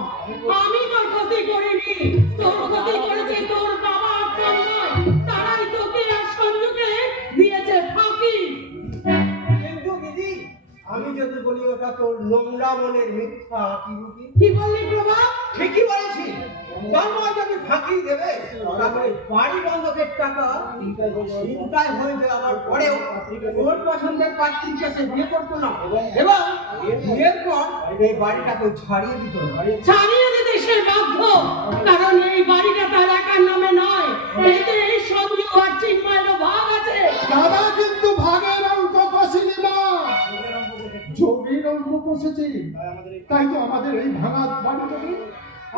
আমি তোর ক্ষতি করিনি, তোর ক্ষতি করেছে তোর বাবা আর তন্ময়। তারাই তোকে আর সঞ্জুকে দিয়েছে ফাঁকি। কিন্তু দিদি, আমি যদি বলি ওটা তোর নোংরা মনের মিথ্যা আঁকিবুকি। কি বললি প্রভা? ঠিকই বলেছি, তন্ময় যদি ফাঁকি দেবে তাহলে বাড়ি বন্ধকের টাকা চিন্তায় হয়ে যাওয়ার পরেও ওর পছন্দের পাত্রীকে সে বিয়ে করতো না, এবং বিয়ের পর এই বাড়িটাকে ছাড়িয়ে দিত না। ছাড়িয়ে দিতে সে বাধ্য, কারণ এই বাড়িটা তার একার নামে নয়, এতে সঞ্জু আর চিন্ময়েরও ভাগ আছে। দাদা কিন্তু ভাগের অঙ্ক কষেনি মা, জমির অঙ্ক কষেছি। তাই তো আমাদের এই ভাঙা বাড়িটাকে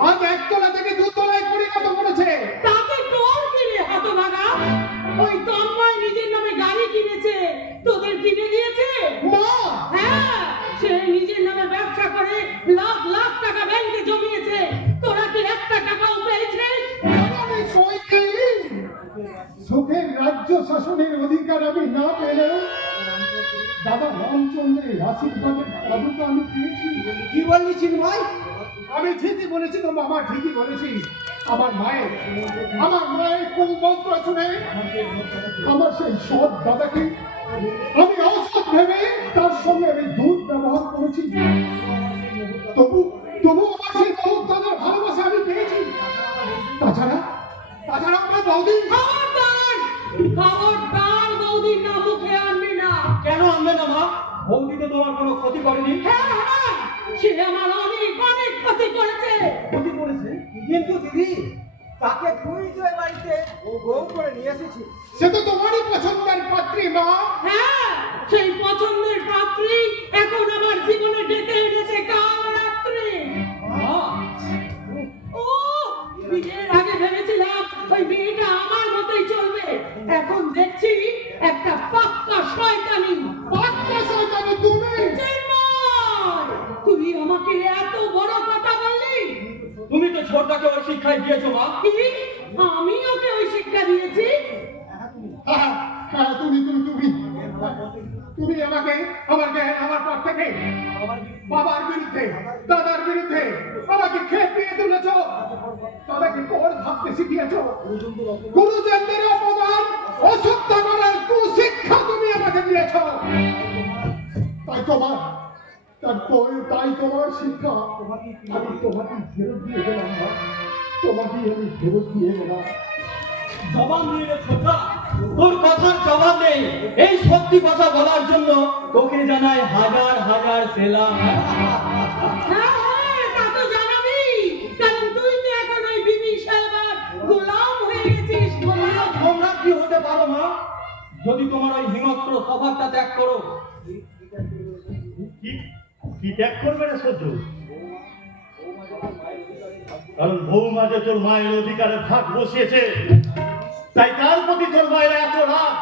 আজ একতলা থেকে দুতলায় পরিণত করেছে। তাতে তোর কি রে হতভাগা? ওই তন্ময় নিজের নামে গাড়ি কিনেছে, তোদের কিনে দিয়েছে? মা, হ্যাঁ, সে নিজের নামে ব্যবসা করে লাখ লাখ টাকা ব্যাংকে জমিয়েছে। তোরা কি একটা টাকাও পেয়েছিস? আমি কইছি, সুখের রাজ্য শাসনের অধিকার আমি না পেলেও দাদা রামচন্দ্রের আশীর্বাদের পাদুকা আমি পেয়েছি। কি বললি চিন্ময়? আমি ঠিকই বলেছি তো মামা, ঠিকই বলেছি। আমার মায়ের কুমন্ত্র শুনে আমার সেই সৎ দাদাকে আমি অসৎ ভেবে তার সঙ্গে আমি দুধ ব্যবহার করেছি। তবু আমার সেই বহুত দাদার ভালোবাসা আমি পেয়েছি। তাছাড়া আমার বৌদি, খবরদার, খবরদার বৌদির নাম মুখে আনবি না। কেন আনবে না মা? বৌদি তো তোমার কোনো ক্ষতি করেনি। হ্যাঁ, হ্যাঁ, সে আমার অনেক অনেক ক্ষতি করেছে। ক্ষতি করেছে, কিন্তু দিদি তাকে তুই তো এ বাড়িতে বউ করে নিয়ে এসেছিস। সে তো তোমারই পছন্দের পাত্রী মা। হ্যাঁ, সেই পছন্দের পাত্রী এখন আমার জীবনে ডেকে এনেছে কাল রাত্রে। ও, বিয়ের আগে ভেবেছিলাম ওই বিয়েটা আমার মতোই চলবে, এখন দেখছি একটা পাক্কা শয়তানি। পাক্কা শয়তানি তুমি। চিন্ময়, তুই আমাকে এত বড় কথা বললি? তুমি তো ছোটটাকে ওই শিক্ষায় দিয়েছো মা। কি? আমি ওকে ওই শিক্ষা দিয়েছি? হ্যাঁ, হ্যাঁ, তুমি আমাকে আমার পর থেকে বাবার বিরুদ্ধে, দাদার বিরুদ্ধে আমাকে খেপিয়ে তুলেছ। তাদেরকে পর ভাবতে শিখিয়েছ। গুরুজনদের অপমান, অসত্য করার কুশিক্ষা তুমি আমাকে দিয়েছ। তাই তোমার শিক্ষা আমি তোমাকে ফেরত দিয়ে গেলাম মা। তোমাকে আমি ফেরত দিয়ে গেলাম। জবান দিয়ে রে ছোট্টা, তোর কথার জবাব নেই। এই সত্যি কথা বলার জন্য তোকে জানাই হাজার হাজার সেলাম। হ্যাঁ, হ্যাঁ, তা তো জানাবি, কারণ তুই তো এখন ওই বিবি সাহেবার গোলাম হয়ে গেছিস। গোলাম। তোমরা কি হতে পারো মা, যদি তোমার ওই হিংস্র স্বভাবটা ত্যাগ করো? কি ত্যাগ করবে না সহ্য? কারণ বৌমা যে তোর মায়ের অধিকারে ভাগ বসিয়েছে, তাই তার প্রতি তোর মায়ের এত রাগ।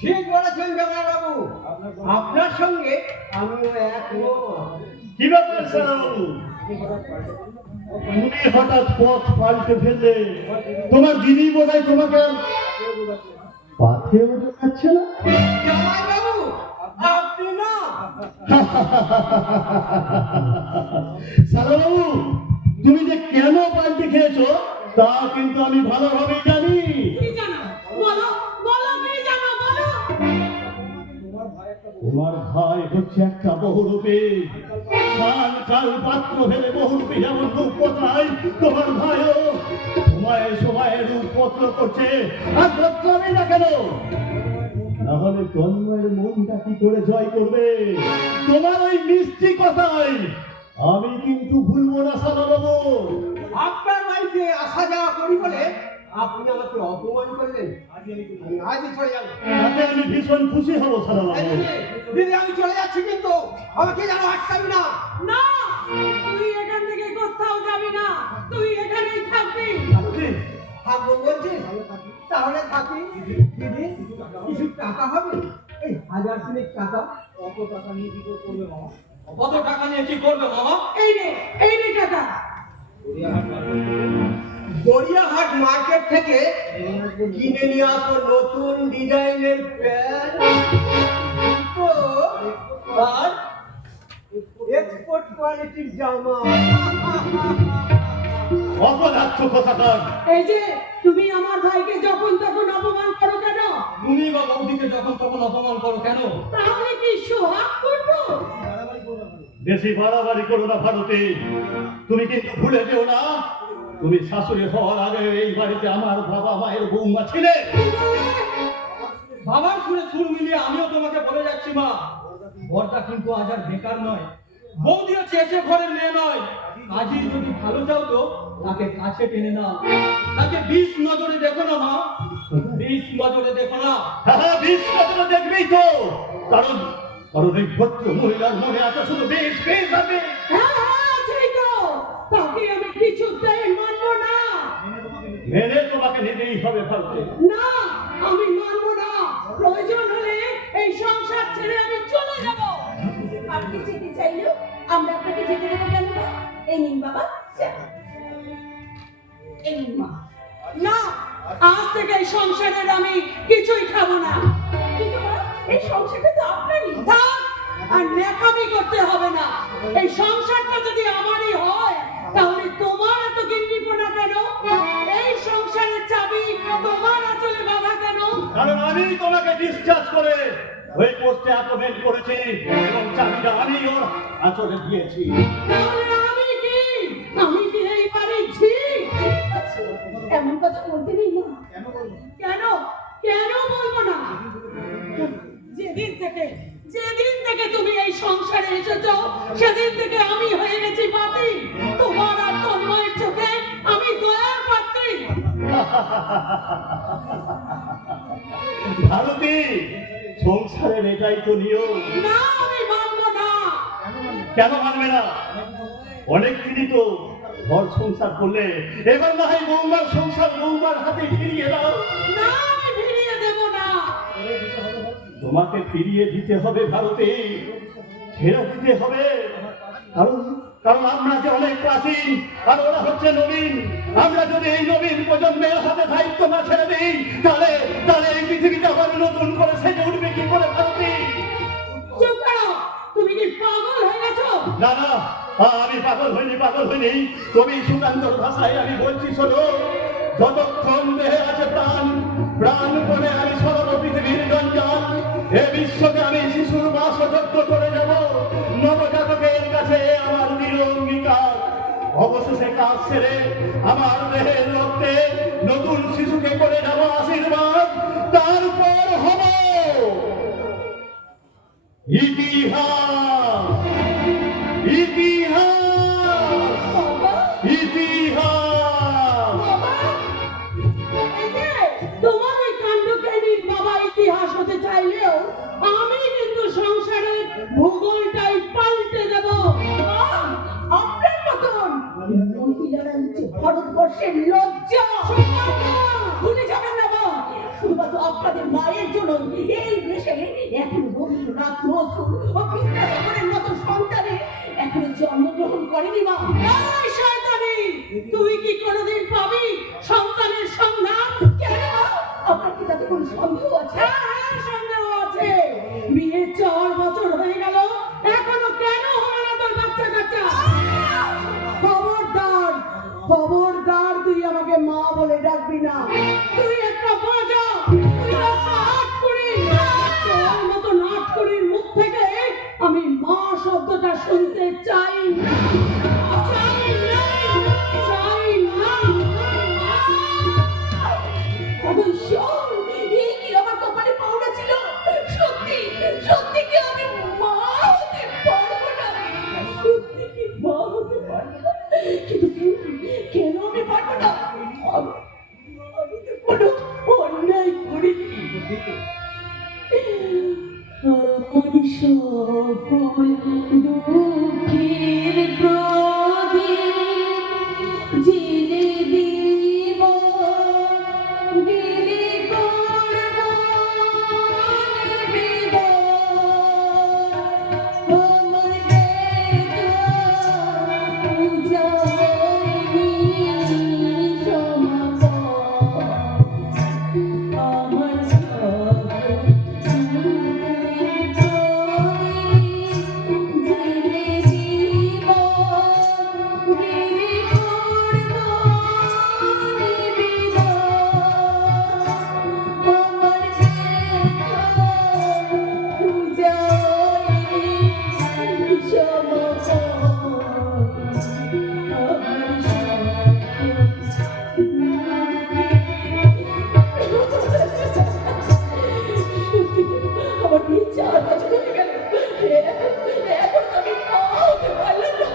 ঠিক বলেছেন জামাইবাবু, আপনার সঙ্গে আমিও একমত। কি ব্যাপার বাবু, তুমি হঠাৎ পথ পাল্টে ফেললে? তোমার দিদি বোধহয় তোমাকে পাথে বোঝাচ্ছে না? জামাইবাবু, আপনি না। বাবু, তুমি যে কেন পাল্টে খেয়েছো তা কিন্তু আমি ভালোভাবে জানি। কি জানো? বলো, বলো, কি জানো? বলো। তোমার ভাই হচ্ছে একটা বহুরূপী। কাল পাত্র ফেলে বহুরূপী যেমন রূপ বদলায়, তোমার ভাইও সময়ের রূপ পত্র করছে। আর বদলাবে না কেন? নাহলে তন্ময়ের মনটা কি করে জয় করবে? তোমার ওই মিষ্টি কথাই আমি কিন্তু ভুলবো না বাবু। আপনার বাড়িতে আসা যাওয়া করি বলে আপনি আমাকে অপমান করলেন। আমি আজই চলে যাবো। তাতে আমি ভীষণ খুশি হবো বাবু। দিদি, আমি চলে যাচ্ছি, কিন্তু আমাকে যেন আটকাবি না। না, তুই এখান থেকে কোথাও যাবি না, তুই এখানেই থাকবি। থাকবো বলছিস? তাহলে থাকি। দিদি, কিছু টাকা হবে? এই 1000 টাকা। কত টাকা নিয়ে কি করবে মামা? কত টাকা নিয়ে কি করবে মামা? এই নে টাকা। গড়িয়াহাট মার্কেট থেকে কিনে নিয়ে আসো নতুন ডিজাইনের প্যান্ট আর এক্সপোর্ট কোয়ালিটির জামা। অপদার্থ কথাকার। এই যে তুমি আমার ভাইকে যখন তখন অপমান করো কেন? তুমি বা বৌদিকে যখন তখন অপমান করো কেন? তাহলে কি সোহাগ করবো? বেশি বাড়াবাড়ি করো না ভারতী। তুমি কিন্তু ভুলে যেও না, তুমি শাশুড়ি হওয়ার আগে এই বাড়িতে আমার বাবা মায়ের বৌমা ছিলে। বাবার সুরে সুর মিলিয়ে আমিও তোমাকে বলে যাচ্ছি মা, বর্দা কিন্তু আজ আর বেকার নয়, বৌদিও চেয়েছে ঘরের মেয়ে নয়। কাজী যদি ভালো চাও তো তাকে কাছে টেনে নাও, তাকে 20 নজরে দেখো না মা, 20 নজরে দেখো না। হ্যাঁ, 20 নজরে দেখবেই তো, কারণ এই ভদ্র মহিলার মনে আছে শুধু বেশ বেশ হবে। হ্যাঁ হ্যাঁ সেই তো, তাকে আমি কিছুতেই মানবো না। মেনে তোমাকে নিতেই হবে ভারতে। না, আমি মানবো না। প্রয়োজন হলে এই সংসার ছেড়ে আমি চলে যাব। আপনি যেতে চাইলেও আমরা আপনাকে যেতে দেবো কেন? এই নিন বাবা, এই নিন মা। না, আজ থেকে এই সংসারের আমি কিছুই খাবো না। কিন্তু মা, এই সংসারটা তো আপনারই। থাক, আর ন্যাকামি করতে হবে না। এই সংসারটা যদি আমারই হয় তাহলে তোমার এত গিন্নিপনা কেন? এই সংসারের চাবি তোমার আঁচলে বাঁধা কেন? কারণ আমি তোমাকে ডিসচার্জ করে ওই পোস্টে অ্যাপয়েন্ট করেছি এবং চাবিটা আমি ওর আঁচলে দিয়েছি। তাহলে আমি কি? আমি কি এই বাড়ির ঝি? এমন কথা বলতে নেই মা। কেন? কেন বলবো না? যেদিন থেকে তুমি এই সংসারে এসেছো সেদিন থেকে আমি হয়ে গেছি বাতি। তোমার আর তন্ময়ের চোখে আমি দয়ার পাত্রী। ভারতী, সংসারের এটাই তো নিয়ম। না, আমি মানবো না। কেন মানবে না? অনেক দিনই তো ঘর সংসার করলে, এবার না হয় বৌমার সংসার বৌমার হাতে ফিরিয়ে দাও। না, আমি ফিরিয়ে দেব না। তোমাকে ফিরিয়ে দিতে হবে ভারতী, ছেড়ে দিতে হবে। কারণ আমরা যে অনেক প্রাচীন আর ওরা হচ্ছে নবীন। আমরা যদি এই নবীন প্রজন্মের হাতে দায়িত্ব না ছেড়ে দিই তাহলে এই পৃথিবীটা আবার নতুন করে সেজে উঠবে কি করে ভারতী? চুপ করো, তুমি কি পাগল হয়ে গেছো? না না, আমি পাগল হইনি। কবি সুকান্তর ভাষায় আমি বলছি, শোনো, যতক্ষণ দেহে আছে প্রাণপণে আমি সরব পৃথিবীর জঞ্জাল। এ বিশ্বকে আমি শিশুর বাসযোগ্য করে যাব। নবজাতকের কাছে আমার দৃঢ় অঙ্গীকার, অবশেষে কাজ সেরে আমার দেহের রক্তে নতুন শিশুকে করে যাব আশীর্বাদ। তারপর হব ইতিহাস। তোমার এই কাণ্ডজ্ঞানী বাবা ইতিহাস হতে চাইলেও আমি কিন্তু সংসারের ভূগোলটাই পাল্টে দেব। আপনার মতন মহিলারা হচ্ছে ভারতবর্ষের লজ্জা। ভুলে যাবেন না মা, শুধুমাত্র আপনাদের মায়ের জন্য এই দেশে এখনো রবীন্দ্রনাথ, নজরুল ও বিদ্যাসাগরের মতো সন্তানে এখনো জন্মগ্রহণ করেনি মা। এই শয়তানি, তুই কি কোনোদিন পাবি সন্তানের সন্ধান? কেন মা, আপনার কি তাতে কোনো সন্দেহ আছে? হ্যাঁ, সন্দেহ আছে। বিয়ে 4 বছর হয়ে গেল, এখনো কেন হলো না তোর বাচ্চা কাচ্চা? খবরদার, তুই আমাকে মা বলে ডাকবি না। তুই একটা বাজা, তুই একটা আটকুড়ি। তোর মতো নাটকুড়ির মুখ থেকে আমি মা শব্দটা শুনতে চাই না। এই কি আমার কপালে পাওনা ছিল? সত্যি কি আমি মা হতে পারবো না? সত্যি কি মা হতে পারবো না? কিন্তু কেন আমি পারবো না? আমি তো কোনো অন্যায় করিনি। আমার সকল দুঃখের প্রদীপ জেলে দিব, গেলে করব নিবেদন। আমার বেদনা উজাড়নি সমাপন। আমার সকল দুঃখের প্রদীপ আমার বিয়ে 4 বছর হয়ে গেল, এখন আমি মা হতে পারলাম না।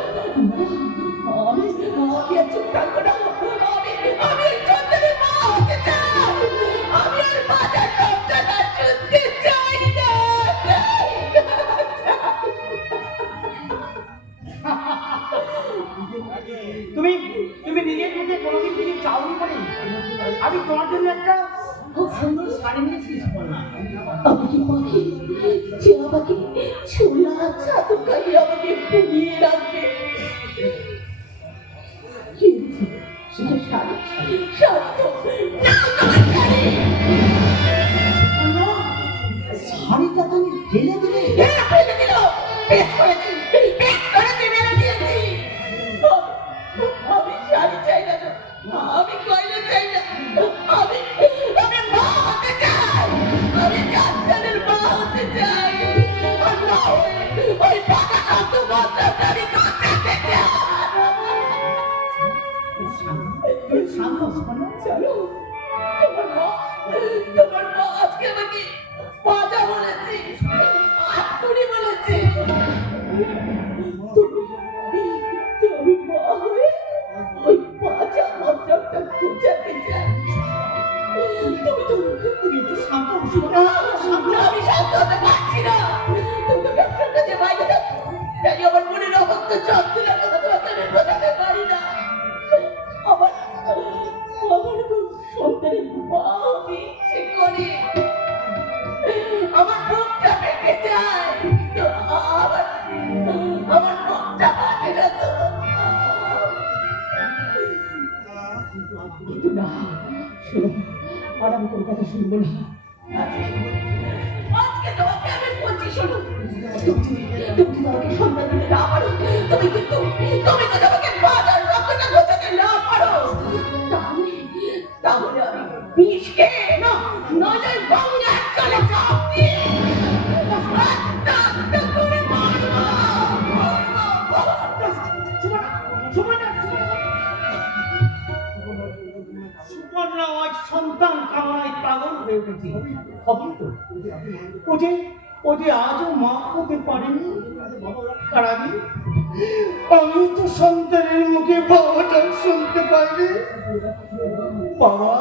আমি আর চুপ থাকবো না। আমি এই সন্তানের মা হতে চাই। আমি আর বাজার সন্তান আর শুনতে চাই না। তুমি তুমি নিজের মুখে কোনোদিন কিছু চাওনি বলে আমি তোমার জন্য একটা খুব সুন্দর শাড়ি নিয়েছি বলনা। আমি কি পাখি যে আমাকে ছোলা চাদর গায়ে আমাকে ফুলিয়ে রাখবে? সেটা শাড়ি, শাড়ি তো না, তোমার শাড়ি। শাড়িটা তুমি ফেলে দিলে? হ্যাঁ, ফেলে দিল। বেশ করেছি, বেশ করেছি, মেলে দিয়েছি। আমি শাড়ি চাই না, আমি গয়না চাই না। আমি মা হতে চাই। আমি সন্তানের মা হতে চাই। আর না হয়ে ওই বাঁকা শব্দ বলতে আমি কাটাতে চাই। শান্ত শোনো। চলো, তোমার মা আজকে আমাকে বাজা বলেছে, আটকুড়ি বলেছে। তুমি মা হয়ে ওই বাজা মন্ত্রটা খুঁজাতে চাই। তুমি একটু শান্ত না, আমি শান্ত হতে পারছি না। তুমি তো ব্যবসার কাছে বাইরে যাচ্ছ, তাই আমার মনের অবস্থা যন্ত্রণার কথা তোমার কাছে বোঝাতে পারি না। আমার সন্তানের মা হতে ইচ্ছে করে, আমার মুখটা পেতে চায়, কিন্তু আমার মুখটা পাবে না তো। কিন্তু না, শোনো, আর আমি তোর কথা শুনবো না। আজকে তোমাকে আমি বলছি, শোনো, তুমি যদি আমাকে সন্তান দিতে না পারো, তুমি তো আমাকে বাজার রক্ষণা গোছাতে না পারো, তাহলে আমি বিষ খেয়ে নজর গঙ্গার জলে চাপ দিয়ে আত্মহত্যা করে মারবো। সুপর্ণা আজ সন্তান কামনায় পাগল হয়ে উঠেছে। খবর তো ও যে আজও মা হতে পারেনি। তার আগে আমি তো সন্তানের মুখে বাবাটা শুনতে পাইনি। বাবা,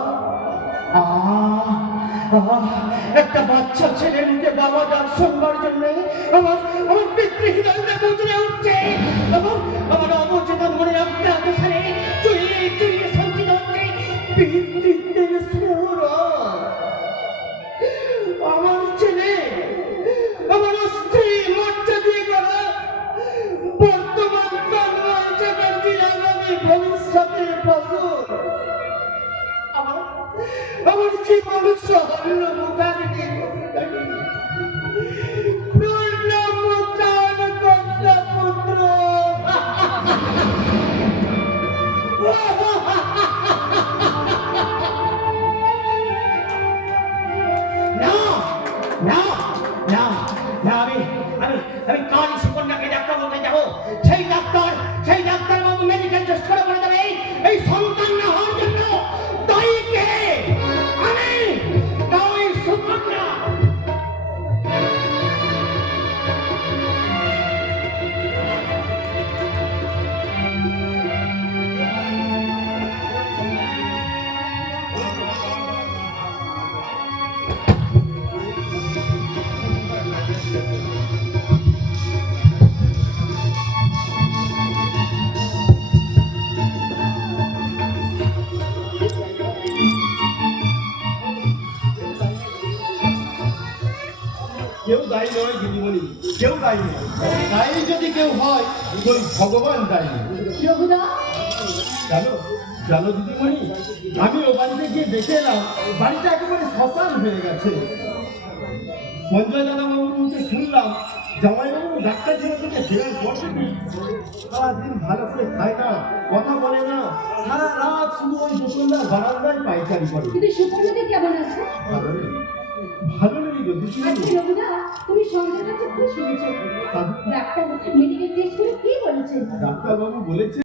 একটা বাচ্চা ছেলের মুখে বাবা ডাক শুনবার জন্য আমার পিতৃহৃদয়টা বুঝে উঠছে এবং আমার অবচেতন মনে একটা আকাশে চুইয়ে সঞ্চিত হচ্ছে পিতৃত্বের স্নেহরস। আমার ছেলে, আমার স্ত্রী মর্যাদা দিয়ে করা বর্তমান তন্ময় চ্যাটার্জি আগামী ভবিষ্যতের ফসল। আমার জীবন সহল মুখাগ্নি পূর্ণ মুখান কর্তা পুত্র। আমি কাল সুকন্যাকে ডাক্তার বলতে যাবো। সেই ডাক্তার বাবু মেডিকেল টেস্ট করে বলে দেবে এই সন্তান না হওয়ার জন্য দায়ী কে? আমি না ওই সুকন্যা। কেউ দায়ী নয় দিদিমণি, কেউ দায়ী নয়। দায়ী যদি কেউ হয় ওই ভগবান দায়ী। রঘুদা, জানো দিদিমণি, আমি ও বাড়িতে গিয়ে দেখে এলাম বাড়িটা একেবারে শ্মশান হয়ে গেছে। সঞ্জয় দাদা বাবুর মুখে শুনলাম জামাইবাবু ডাক্তার থেকে ফেরার পর থেকে সারাদিন ভালো করে খায় না, কথা বলে না, সারা রাত শুধু ওই দোকানদার বারান্দায় পাইচারি করে। কিন্তু সুপর্ণাদি কেমন আছে? ভালো নেই গো আচ্ছা রঘুদা, তুমি সন্ধ্যার কাছে কি শুনেছো? ডাক্তার মেডিকেল টেস্ট করে কি বলেছেন? ডাক্তারবাবু বলেছে